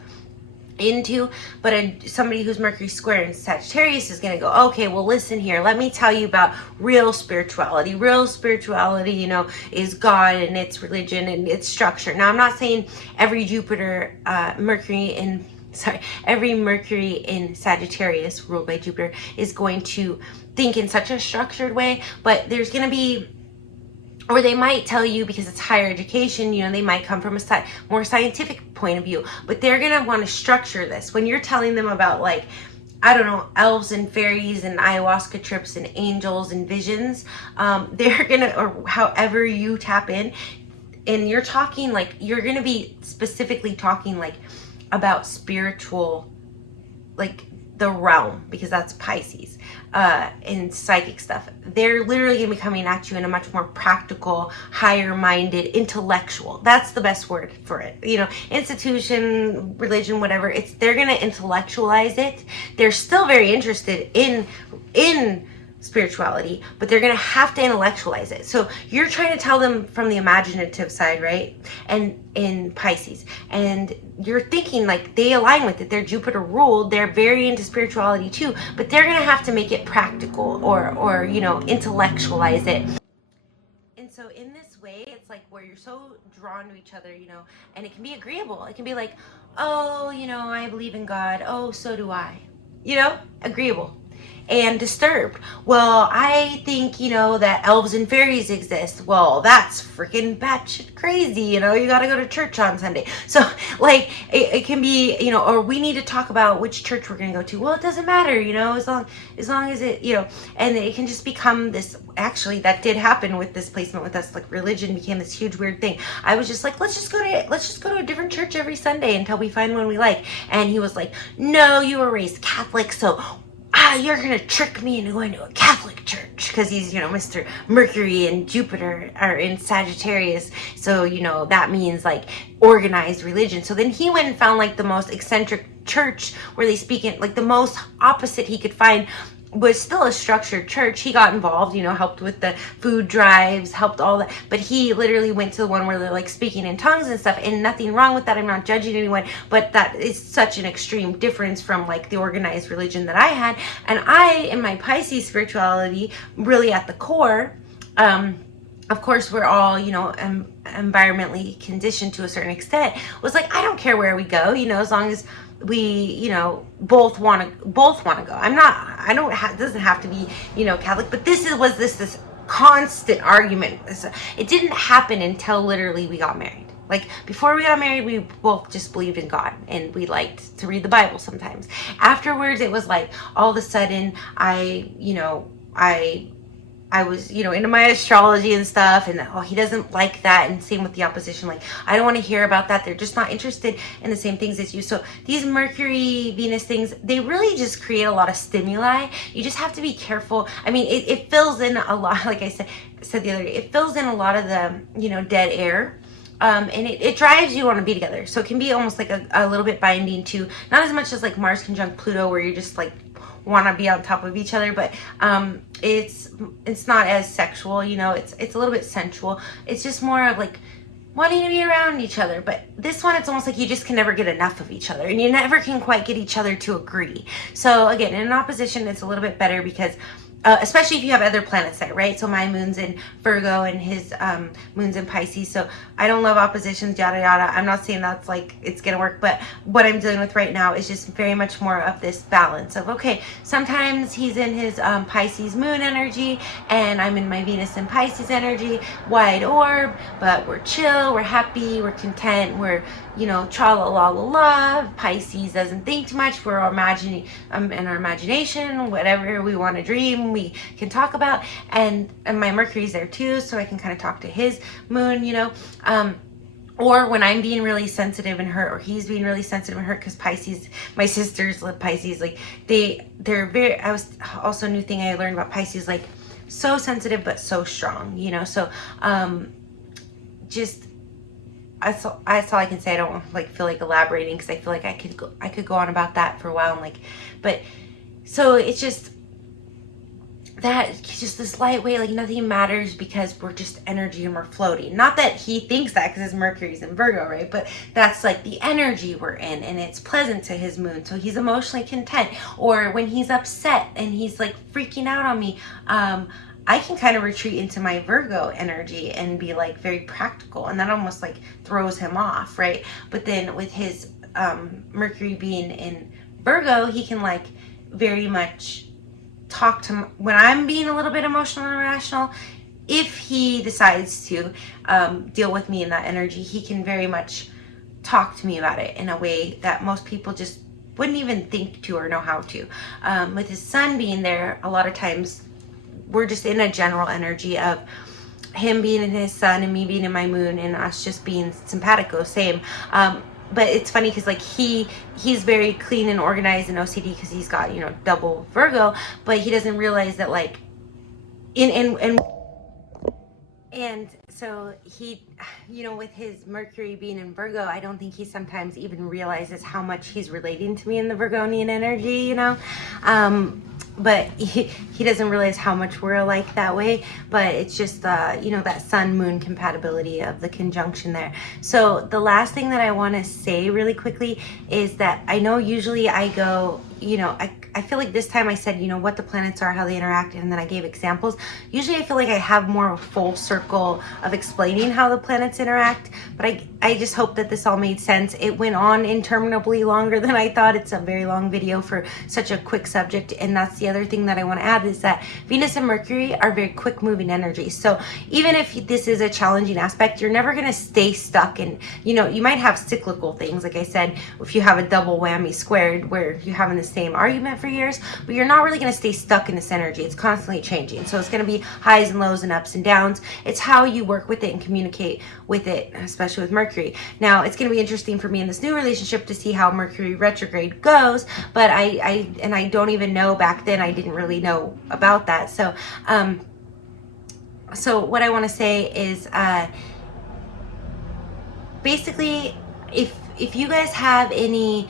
into. But somebody who's Mercury square in Sagittarius is going to go, okay, well, listen here, let me tell you about real spirituality. Is God, and it's religion, and it's structure. Now, I'm not saying every every Mercury in Sagittarius ruled by Jupiter is going to think in such a structured way, but there's going to be, or they might tell you, because it's higher education, they might come from a more scientific point of view, but they're going to want to structure this. When you're telling them about, like, I don't know, elves and fairies and ayahuasca trips and angels and visions, they're going to, or however you tap in, and you're talking, like, you're going to be specifically talking, like, about spiritual, like the realm, because that's Pisces, and psychic stuff. They're literally going to be coming at you in a much more practical, higher minded, intellectual. That's the best word for it. Institution, religion, whatever. They're going to intellectualize it. They're still very interested in spirituality, but they're going to have to intellectualize it. So you're trying to tell them from the imaginative side, right? And in Pisces, and you're thinking, like, they align with it. They're Jupiter ruled. They're very into spirituality too, but they're going to have to make it practical or intellectualize it. And so in this way, it's like where you're so drawn to each other, and it can be agreeable. It can be like, oh, I believe in God. Oh, so do I. Agreeable. And disturbed. Well, I think, that elves and fairies exist. Well, that's freaking batshit crazy. You gotta go to church on Sunday. So, like, it can be, or we need to talk about which church we're gonna go to. Well, it doesn't matter, as long as it, and it can just become this. Actually, that did happen with this placement with us. Like, religion became this huge weird thing. I was just like, let's just go to a different church every Sunday until we find one we like. And he was like, no, you were raised Catholic, so you're gonna trick me into going to a Catholic church, because he's, Mr. Mercury and Jupiter are in Sagittarius, so that means like organized religion. So then he went and found like the most eccentric church where they speak in, like, the most opposite he could find was still a structured church. He got involved, helped with the food drives, helped all that, but he literally went to the one where they're like speaking in tongues and stuff, and nothing wrong with that. I'm not judging anyone, but that is such an extreme difference from like the organized religion that I had. And I, in my Pisces spirituality, really at the core, of course, we're all, environmentally conditioned to a certain extent, was like, I don't care where we go, as long as we, both want to go. It doesn't have to be, Catholic, but this was this constant argument. It didn't happen until literally we got married. Like, before we got married, we both just believed in God, and we liked to read the Bible sometimes. Afterwards, it was like, all of a sudden, I I was, you know, into my astrology and stuff, and oh, he doesn't like that, and same with the opposition. Like, I don't want to hear about that. They're just not interested in the same things as you. So these Mercury, Venus things, they really just create a lot of stimuli. You just have to be careful. I mean, it fills in a lot, like I said the other day, it fills in a lot of the, you know, dead air. And it drives you on to be together. So it can be almost like a little bit binding to, not as much as like Mars conjunct Pluto, where you're just like want to be on top of each other, but it's not as sexual, you know. It's a little bit sensual. It's just more of like wanting to be around each other. But this one, it's almost like you just can never get enough of each other, and you never can quite get each other to agree. So again, in an opposition, it's a little bit better because especially if you have other planets there, right? So my moon's in Virgo and his moon's in Pisces. So I don't love oppositions, yada yada. I'm not saying that's like it's gonna work, but what I'm dealing with right now is just very much more of this balance of, okay, sometimes he's in his Pisces moon energy and I'm in my Venus and Pisces energy, wide orb, but we're chill, we're happy, we're content, we're, you know, tra la la la la. Pisces doesn't think too much. We're imagining in our imagination, whatever we want to dream, we can talk about. And my Mercury's there too, so I can kind of talk to his moon, you know. Or when I'm being really sensitive and hurt, or he's being really sensitive and hurt, because Pisces, my sisters live Pisces, like they're very, I was also a new thing I learned about Pisces, like so sensitive but so strong, you know. So just that's all I can say. I don't like feel like elaborating because I feel like I could go on about that for a while, and like, but so it's just that, just this lightweight, like nothing matters because we're just energy and we're floating. Not that he thinks that because his Mercury's in Virgo, right? But that's like the energy we're in, and it's pleasant to his moon, so he's emotionally content. Or when he's upset and he's like freaking out on me, I can kind of retreat into my Virgo energy and be like very practical, and that almost like throws him off, right? But then with his Mercury being in Virgo, he can like very much talk to when I'm being a little bit emotional and irrational. If he decides to deal with me in that energy, he can very much talk to me about it in a way that most people just wouldn't even think to or know how to. With his sun being there, a lot of times we're just in a general energy of him being in his sun and me being in my moon, and us just being simpatico, same. But it's funny because like he's very clean and organized and OCD because he's got, you know, double Virgo, but he doesn't realize that like and so he, you know, with his Mercury being in Virgo, I don't think he sometimes even realizes how much he's relating to me in the Virgonian energy, you know. But he doesn't realize how much we're alike that way. But it's just you know, that sun moon compatibility of the conjunction there. So the last thing that I want to say really quickly is that I know usually I go, you know, I feel like this time I said, you know, what the planets are, how they interact, and then I gave examples. Usually I feel like I have more of a full circle of explaining how the planets interact, but I just hope that this all made sense. It went on interminably longer than I thought. It's a very long video for such a quick subject, and that's the other thing that I want to add is that Venus and Mercury are very quick moving energies. So even if this is a challenging aspect, you're never going to stay stuck in, you know, you might have cyclical things, like I said, if you have a double whammy squared where you're having the same argument for years, but you're not really going to stay stuck in this energy. It's constantly changing. So it's going to be highs and lows and ups and downs. It's how you work with it and communicate with it, especially with Mercury. Now, it's going to be interesting for me in this new relationship to see how Mercury retrograde goes, but I don't even know, back then I didn't really know about that. So so what I want to say is basically, if you guys have any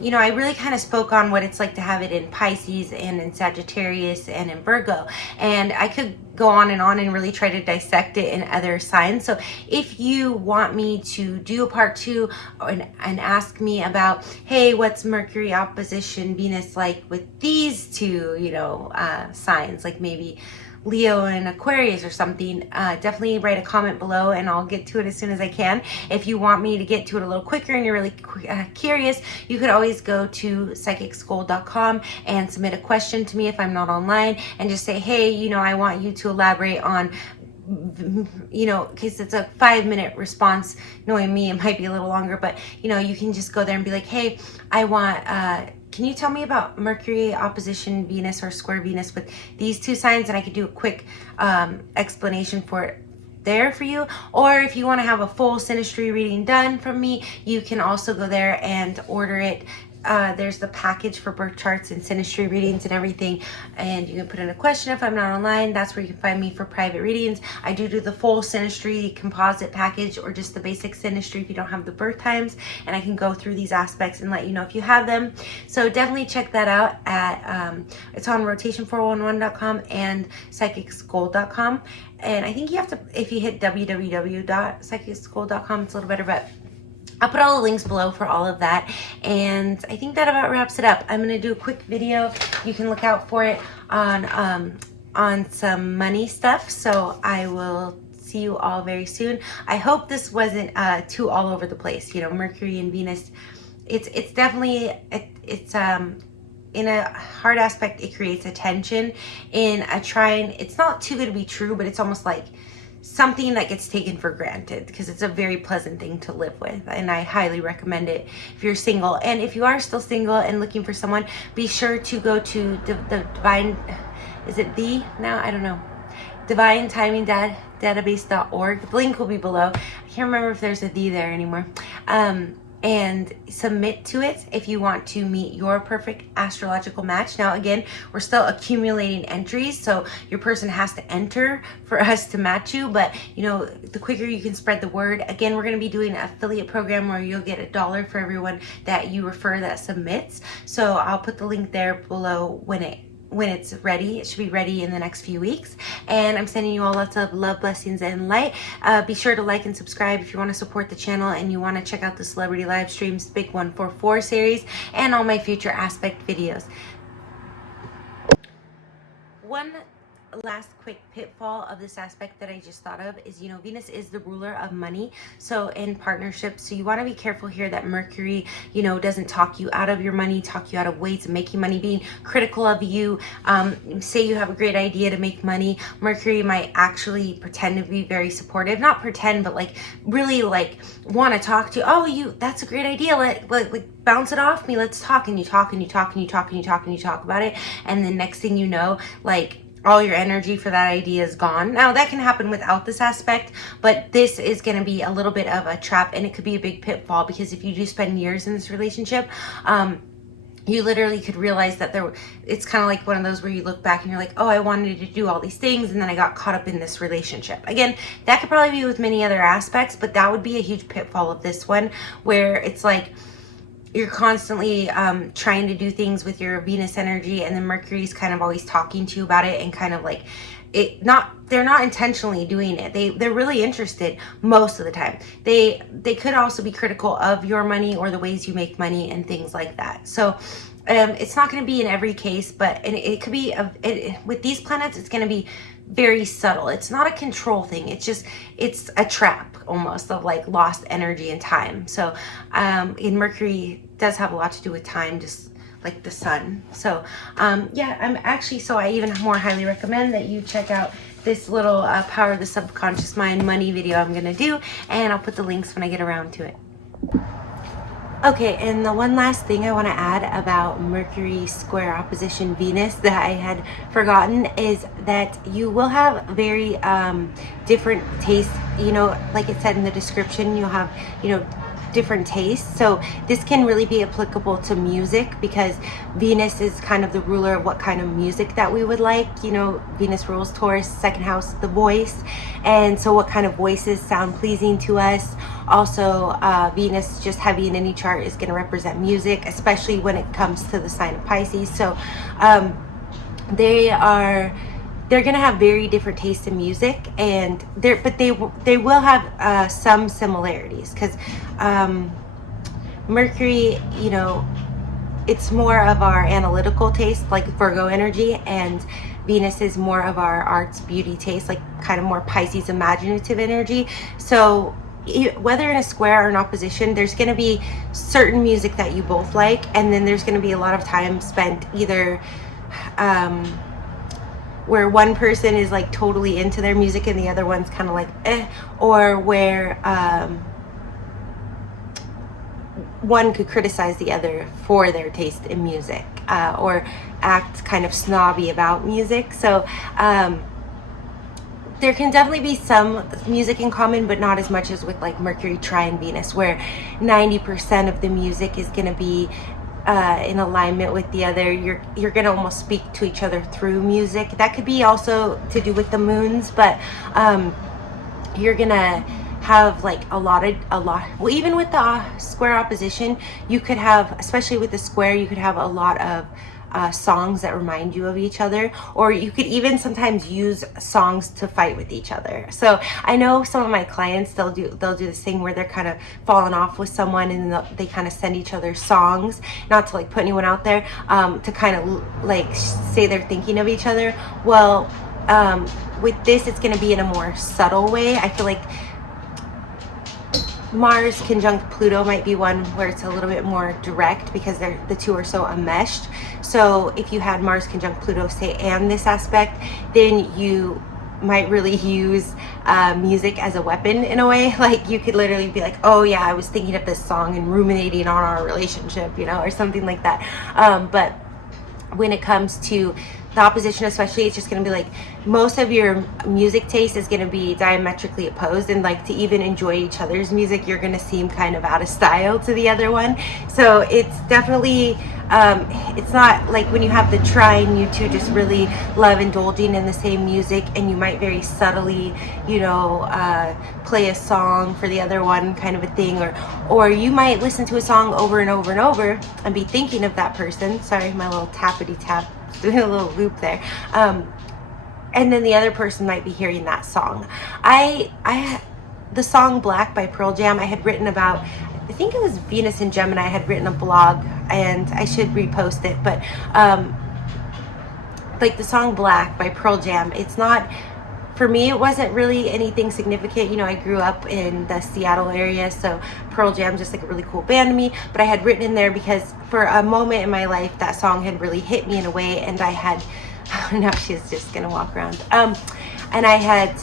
you know, I really kind of spoke on what it's like to have it in Pisces and in Sagittarius and in Virgo, and I could go on and really try to dissect it in other signs. So if you want me to do a part 2 and ask me about, hey, what's Mercury opposition Venus like with these two, you know, signs, like maybe Leo and Aquarius or something, definitely write a comment below and I'll get to it as soon as I can. If you want me to get to it a little quicker and you're really curious, you could always go to psychicschool.com and submit a question to me if I'm not online, and just say, hey, you know, I want you to elaborate on, you know, because it's a 5-minute response. Knowing me, it might be a little longer, but you know, you can just go there and be like, hey, I want can you tell me about Mercury opposition Venus or square Venus with these two signs? And I could do a quick explanation for it there for you. Or if you want to have a full synastry reading done from me, you can also go there and order it. There's the package for birth charts and synastry readings and everything, and you can put in a question if I'm not online. That's where you can find me for private readings. I do the full synastry composite package, or just the basic synastry if you don't have the birth times, and I can go through these aspects and let you know if you have them. So definitely check that out at it's on rotation411.com and psychicsgold.com. And I think you have to, if you hit www.psychicsgold.com, it's a little better, but I'll put all the links below for all of that. And I think that about wraps it up. I'm going to do a quick video. You can look out for it on some money stuff. So I will see you all very soon. I hope this wasn't too all over the place. You know, Mercury and Venus, it's definitely, it's in a hard aspect, it creates a tension. In a trine, it's not too good to be true, but it's almost like something that gets taken for granted, because it's a very pleasant thing to live with, and I highly recommend it if you're single. And if you are still single and looking for someone, be sure to go to the divine, is it the now, I don't know, divinetimingdatabase.org. The link will be below. I can't remember if there's a the there anymore. And submit to it if you want to meet your perfect astrological match. Now, again, we're still accumulating entries, so your person has to enter for us to match you. But, you know, the quicker you can spread the word. Again, we're going to be doing an affiliate program where you'll get $1 for everyone that you refer that submits. So I'll put the link there below when it's ready. It should be ready in the next few weeks. And I'm sending you all lots of love, blessings, and light. Be sure to like and subscribe if you want to support the channel and you want to check out the celebrity live streams, Big 144 series, and all my future aspect videos. One last quick pitfall of this aspect that I just thought of is, you know, Venus is the ruler of money, so in partnerships, so you want to be careful here that Mercury, you know, doesn't talk you out of your money, talk you out of ways of making money, being critical of you. Say you have a great idea to make money, Mercury might actually pretend to be very supportive, not pretend, but like really like want to talk to you. Oh, that's a great idea, like bounce it off me, let's talk. And you talk and you talk and you talk and you talk and you talk about it, and the next thing you know, like all your energy for that idea is gone. Now, that can happen without this aspect, but this is going to be a little bit of a trap, and it could be a big pitfall, because if you do spend years in this relationship, you literally could realize that it's kind of like one of those where you look back and you're like, oh, I wanted to do all these things, and then I got caught up in this relationship. Again, that could probably be with many other aspects, but that would be a huge pitfall of this one, where it's like you're constantly trying to do things with your Venus energy, and then Mercury's kind of always talking to you about it, and kind of like they're not intentionally doing it. They're really interested most of the time. They could also be critical of your money or the ways you make money and things like that. So it's not going to be in every case, but it could be with these planets, it's going to be very subtle. It's not a control thing. It's a trap almost of like lost energy and time. So in Mercury does have a lot to do with time, just like the sun. So yeah, I even more highly recommend that you check out this little Power of the Subconscious Mind money video I'm gonna do, and I'll put the links when I get around to it. Okay, and the one last thing I want to add about Mercury square opposition Venus that I had forgotten is that you will have very different tastes. You know, like it said in the description, you'll have, you know, different tastes. So this can really be applicable to music, because Venus is kind of the ruler of what kind of music that we would like. You know, Venus rules Taurus, second house, the voice, and so what kind of voices sound pleasing to us. Also, Venus just heavy in any chart is going to represent music, especially when it comes to the sign of Pisces. So they're going to have very different tastes in music, and they will have some similarities, because Mercury, you know, it's more of our analytical taste, like Virgo energy, and Venus is more of our arts, beauty taste, like kind of more Pisces imaginative energy. So whether in a square or an opposition, there's going to be certain music that you both like, and then there's going to be a lot of time spent either where one person is like totally into their music and the other one's kind of like or where one could criticize the other for their taste in music, or act kind of snobby about music. So there can definitely be some music in common, but not as much as with like Mercury, trine, Venus, where 90% of the music is going to be in alignment with the other. You're going to almost speak to each other through music. That could be also to do with the moons, but you're going to have like a lot, well, even with the square opposition, you could have, especially with the square, you could have a lot of songs that remind you of each other, or you could even sometimes use songs to fight with each other. So I know some of my clients, they'll do this thing where they're kind of falling off with someone, and they kind of send each other songs, not to like put anyone out there, to kind of like say they're thinking of each other. Well, with this, it's going to be in a more subtle way. I feel like Mars conjunct Pluto might be one where it's a little bit more direct, because the two are so enmeshed. So if you had Mars conjunct Pluto, say, and this aspect, then you might really use music as a weapon in a way. Like you could literally be like, oh yeah, I was thinking of this song and ruminating on our relationship, or something like that. But when it comes to the opposition especially, it's just going to be like most of your music taste is going to be diametrically opposed, and like to even enjoy each other's music, you're going to seem kind of out of style to the other one. So it's definitely it's not like when you have the trine, you two just really love indulging in the same music, and you might very subtly play a song for the other one, kind of a thing, or you might listen to a song over and over and over and be thinking of that person. Sorry, my little tappity tap, doing a little loop there. And then the other person might be hearing that song. The song Black by Pearl Jam, I had written about, I think it was Venus and Gemini. I had written a blog, and I should repost it, but like the song Black by Pearl Jam, it's not, for me, it wasn't really anything significant. I grew up in the Seattle area, so Pearl Jam just like a really cool band to me. But I had written in there because for a moment in my life, that song had really hit me in a way, and I had, now she's just gonna walk around. And I had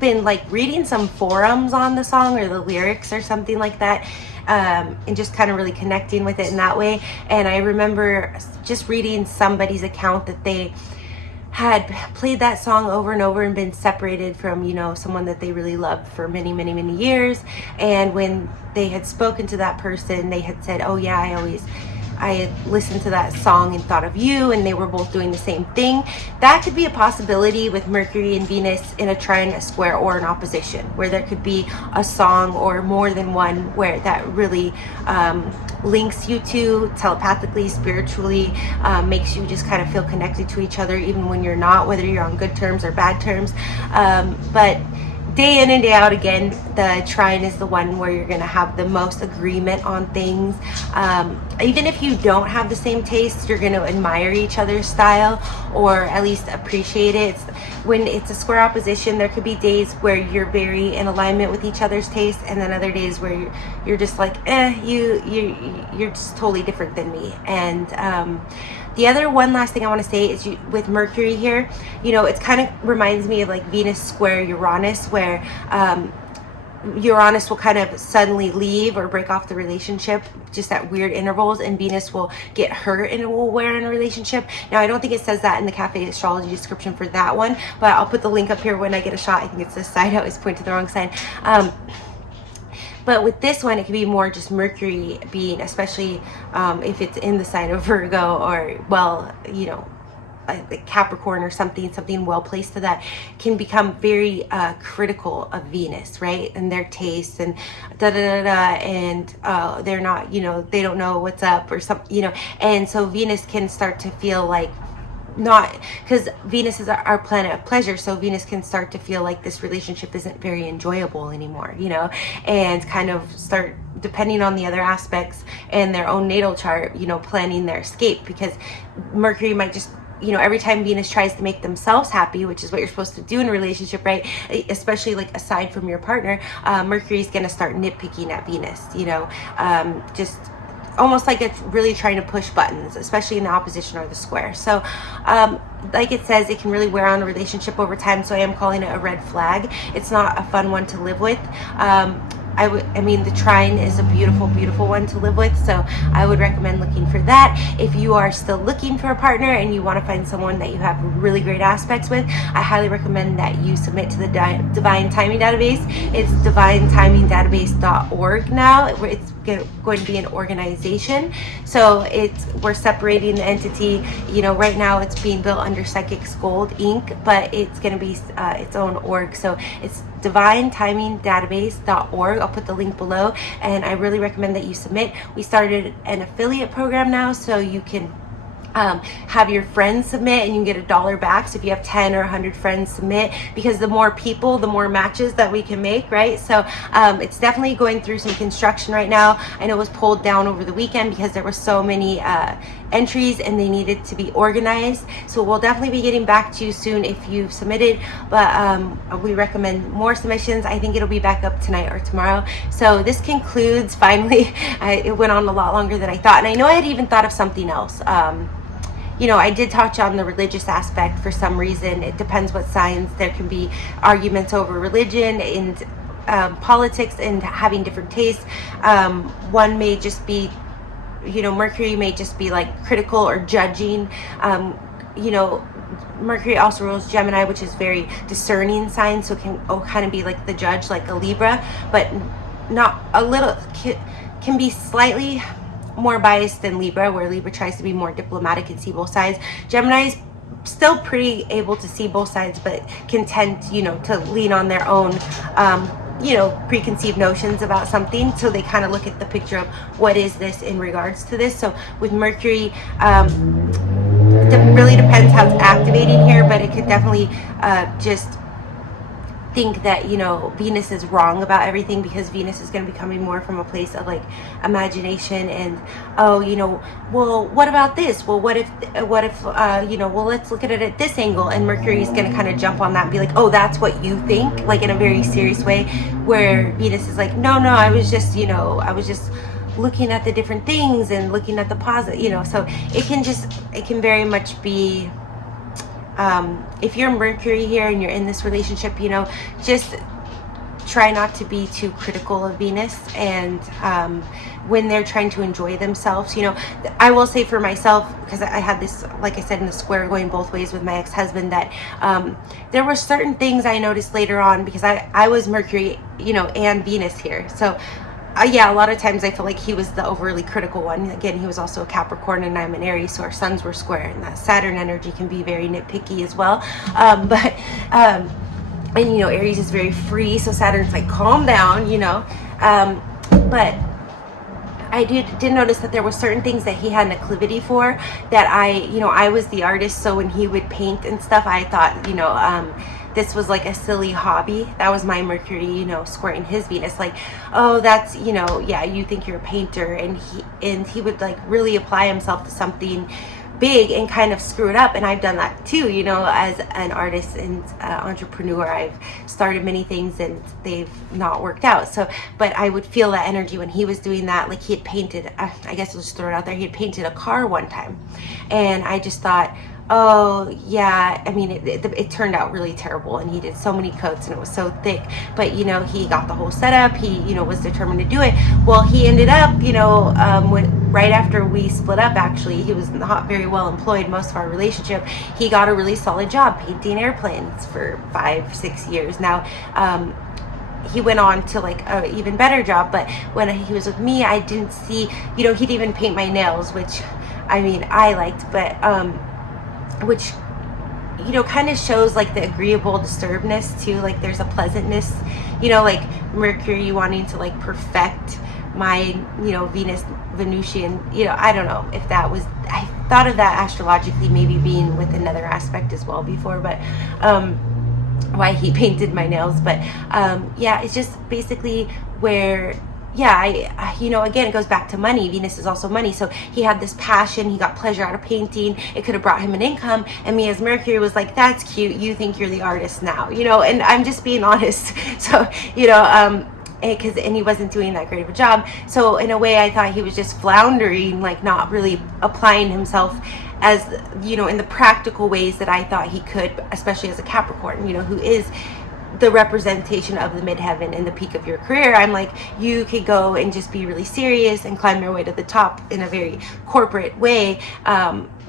been like reading some forums on the song or the lyrics or something like that, and just kind of really connecting with it in that way. And I remember just reading somebody's account that they had played that song over and over and been separated from, someone that they really loved for many, many, many years. And when they had spoken to that person, they had said, oh yeah, I had listened to that song and thought of you, and they were both doing the same thing. That could be a possibility with Mercury and Venus in a trine, a square, or an opposition, where there could be a song or more than one where that really links you two telepathically, spiritually, makes you just kind of feel connected to each other even when you're not, whether you're on good terms or bad terms. But day in and day out, again, the trine is the one where you're going to have the most agreement on things. Even if you don't have the same taste, you're going to admire each other's style, or at least appreciate it. When it's a square opposition, there could be days where you're very in alignment with each other's taste, and then other days where you're just like, you're just totally different than me. And the other one last thing I want to say is with Mercury here, it kind of reminds me of like Venus square Uranus, where Uranus will kind of suddenly leave or break off the relationship just at weird intervals, and Venus will get hurt and will wear in a relationship. Now, I don't think it says that in the Cafe Astrology description for that one, but I'll put the link up here when I get a shot. I think it's this side. I always point to the wrong side. But with this one, it could be more just Mercury being, especially if it's in the sign of Virgo, or, like Capricorn or something well placed to that, can become very critical of Venus, right? And their tastes and and they're not, they don't know what's up or something, and so Venus can start to feel like, not, because Venus is our planet of pleasure, so Venus can start to feel like this relationship isn't very enjoyable anymore, and kind of start, depending on the other aspects and their own natal chart, planning their escape, because Mercury might just, every time Venus tries to make themselves happy, which is what you're supposed to do in a relationship, right? Especially like aside from your partner, Mercury's going to start nitpicking at Venus, just almost like it's really trying to push buttons, especially in the opposition or the square. So like it says, it can really wear on a relationship over time, so I am calling it a red flag. It's not a fun one to live with. I mean, the trine is a beautiful, beautiful one to live with. So I would recommend looking for that. If you are still looking for a partner and you want to find someone that you have really great aspects with, I highly recommend that you submit to the Divine Timing Database. It's divine-timing-database.org now. It's going to be an organization. So we're separating the entity. You know, right now it's being built under Psychics Gold Inc., but it's going to be its own org. So it's divine-timing-database.org. I'll put the link below, and I really recommend that you submit. We started an affiliate program now, so you can have your friends submit and you can get $1 back. So if you have 10 or 100 friends submit, because the more people, the more matches that we can make, right? So it's definitely going through some construction right now. I know it was pulled down over the weekend because there were so many entries and they needed to be organized. So we'll definitely be getting back to you soon if you've submitted, but we recommend more submissions. I think it'll be back up tonight or tomorrow. So this concludes, finally. It went on a lot longer than I thought, and I know I had even thought of something else. You know, I did touch on the religious aspect for some reason. It depends what signs. There can be arguments over religion and politics and having different tastes. One may just be, you know, Mercury may just be like critical or judging. You know, Mercury also rules Gemini, which is very discerning sign, so it can kind of be like the judge, like a Libra, but not a little, can be slightly more biased than Libra, where Libra tries to be more diplomatic and see both sides. Gemini is still pretty able to see both sides, but can tend, you know, to lean on their own, you know, preconceived notions about something. So they kind of look at the picture of what is this in regards to this. So with Mercury, it really depends how it's activating here, but it could definitely just think that, you know, Venus is wrong about everything, because Venus is going to be coming more from a place of like imagination and, oh, you know, well, what about this? Well, what if you know, well, let's look at it at this angle. And Mercury is going to kind of jump on that and be like, oh, that's what you think, like in a very serious way, where Venus is like, no, I was just, you know, I was just looking at the different things and looking at the positive, you know. So it can very much be, if you're Mercury here and you're in this relationship, you know, just try not to be too critical of Venus. And when they're trying to enjoy themselves, you know, I will say for myself, because I had this, like I said, in the square going both ways with my ex-husband, that there were certain things I noticed later on, because I was Mercury, you know, and Venus here. So yeah, a lot of times I feel like he was the overly critical one. Again, he was also a Capricorn and I'm an Aries, so our suns were square, and that Saturn energy can be very nitpicky as well. And you know, Aries is very free, so Saturn's like, calm down, you know. But I did notice that there were certain things that he had an acclivity for, that I was the artist, so when he would paint and stuff, I thought, you know, this was like a silly hobby. That was my Mercury, you know, squaring his Venus. Like, oh, that's, you know, yeah, you think you're a painter, and he would like really apply himself to something big and kind of screw it up. And I've done that too, you know, as an artist and entrepreneur. I've started many things and they've not worked out. So, but I would feel that energy when he was doing that. Like, he had painted, I guess I'll just throw it out there, he had painted a car one time, and I just thought, oh yeah, I mean, it turned out really terrible, and he did so many coats and it was so thick, but you know, he got the whole setup, he, you know, was determined to do it. Well, he ended up, you know, right after we split up, actually, he was not very well employed most of our relationship. He got a really solid job painting airplanes for 5-6 years. Now he went on to like an even better job, but when he was with me, I didn't see, you know, he'd even paint my nails, which I mean, I liked, but which, you know, kind of shows like the agreeable disturbedness too. Like, there's a pleasantness, you know, like Mercury wanting to like perfect my, you know, Venusian, you know, I don't know if that was, I thought of that astrologically maybe being with another aspect as well before, but why he painted my nails. But yeah, it's just basically where, yeah, I you know, again, it goes back to money. Venus is also money. So he had this passion. He got pleasure out of painting. It could have brought him an income. And me as Mercury was like, that's cute. You think you're the artist now, you know, and I'm just being honest. So, you know, and he wasn't doing that great of a job. So in a way, I thought he was just floundering, like not really applying himself as, you know, in the practical ways that I thought he could, especially as a Capricorn, you know, who is the representation of the midheaven and the peak of your career. I'm like, you could go and just be really serious and climb your way to the top in a very corporate way,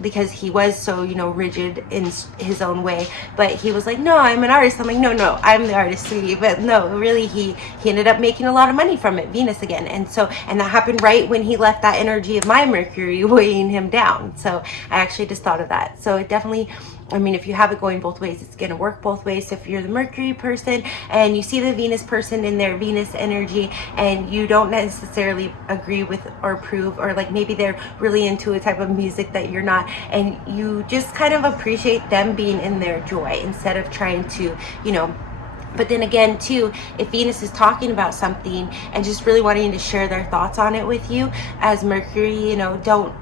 because he was so, you know, rigid in his own way. But he was like, no, I'm an artist. I'm like, no, I'm the artist, sweetie. But no, really, he ended up making a lot of money from it, Venus again. And that happened right when he left that energy of my Mercury weighing him down. So I actually just thought of that. So it definitely, I mean, if you have it going both ways, it's going to work both ways. So if you're the Mercury person and you see the Venus person in their Venus energy and you don't necessarily agree with or approve, or like maybe they're really into a type of music that you're not, and you just kind of appreciate them being in their joy instead of trying to, you know. But then again, too, if Venus is talking about something and just really wanting to share their thoughts on it with you as Mercury, you know, don't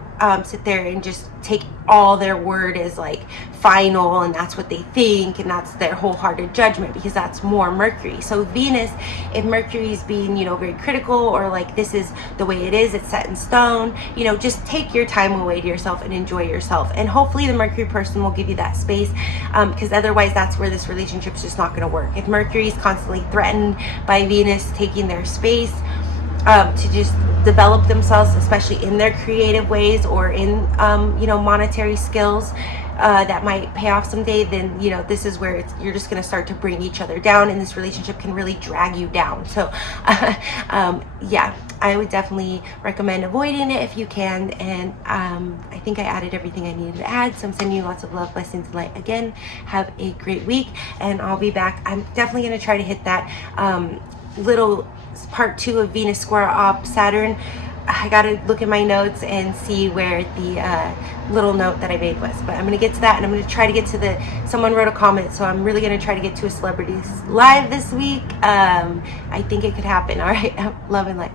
sit there and just take all their word as like final and that's what they think and that's their wholehearted judgment, because that's more Mercury. So Venus, if Mercury is being, you know, very critical or like this is the way it is, it's set in stone, you know, just take your time away to yourself and enjoy yourself. And hopefully the Mercury person will give you that space, because otherwise that's where this relationship is just not going to work. If Mercury is constantly threatened by Venus taking their space, to just develop themselves, especially in their creative ways or in, you know, monetary skills that might pay off someday, then, you know, this is where you're just going to start to bring each other down, and this relationship can really drag you down. So, yeah, I would definitely recommend avoiding it if you can. And I think I added everything I needed to add. So I'm sending you lots of love, blessings, and light again. Have a great week, and I'll be back. I'm definitely going to try to hit that little part 2 of Venus square op Saturn. I gotta look at my notes and see where the little note that I made was, but I'm gonna get to that, and I'm gonna try to get to someone wrote a comment, so I'm really gonna try to get to a celebrities live this week. I think it could happen. All right, love and light.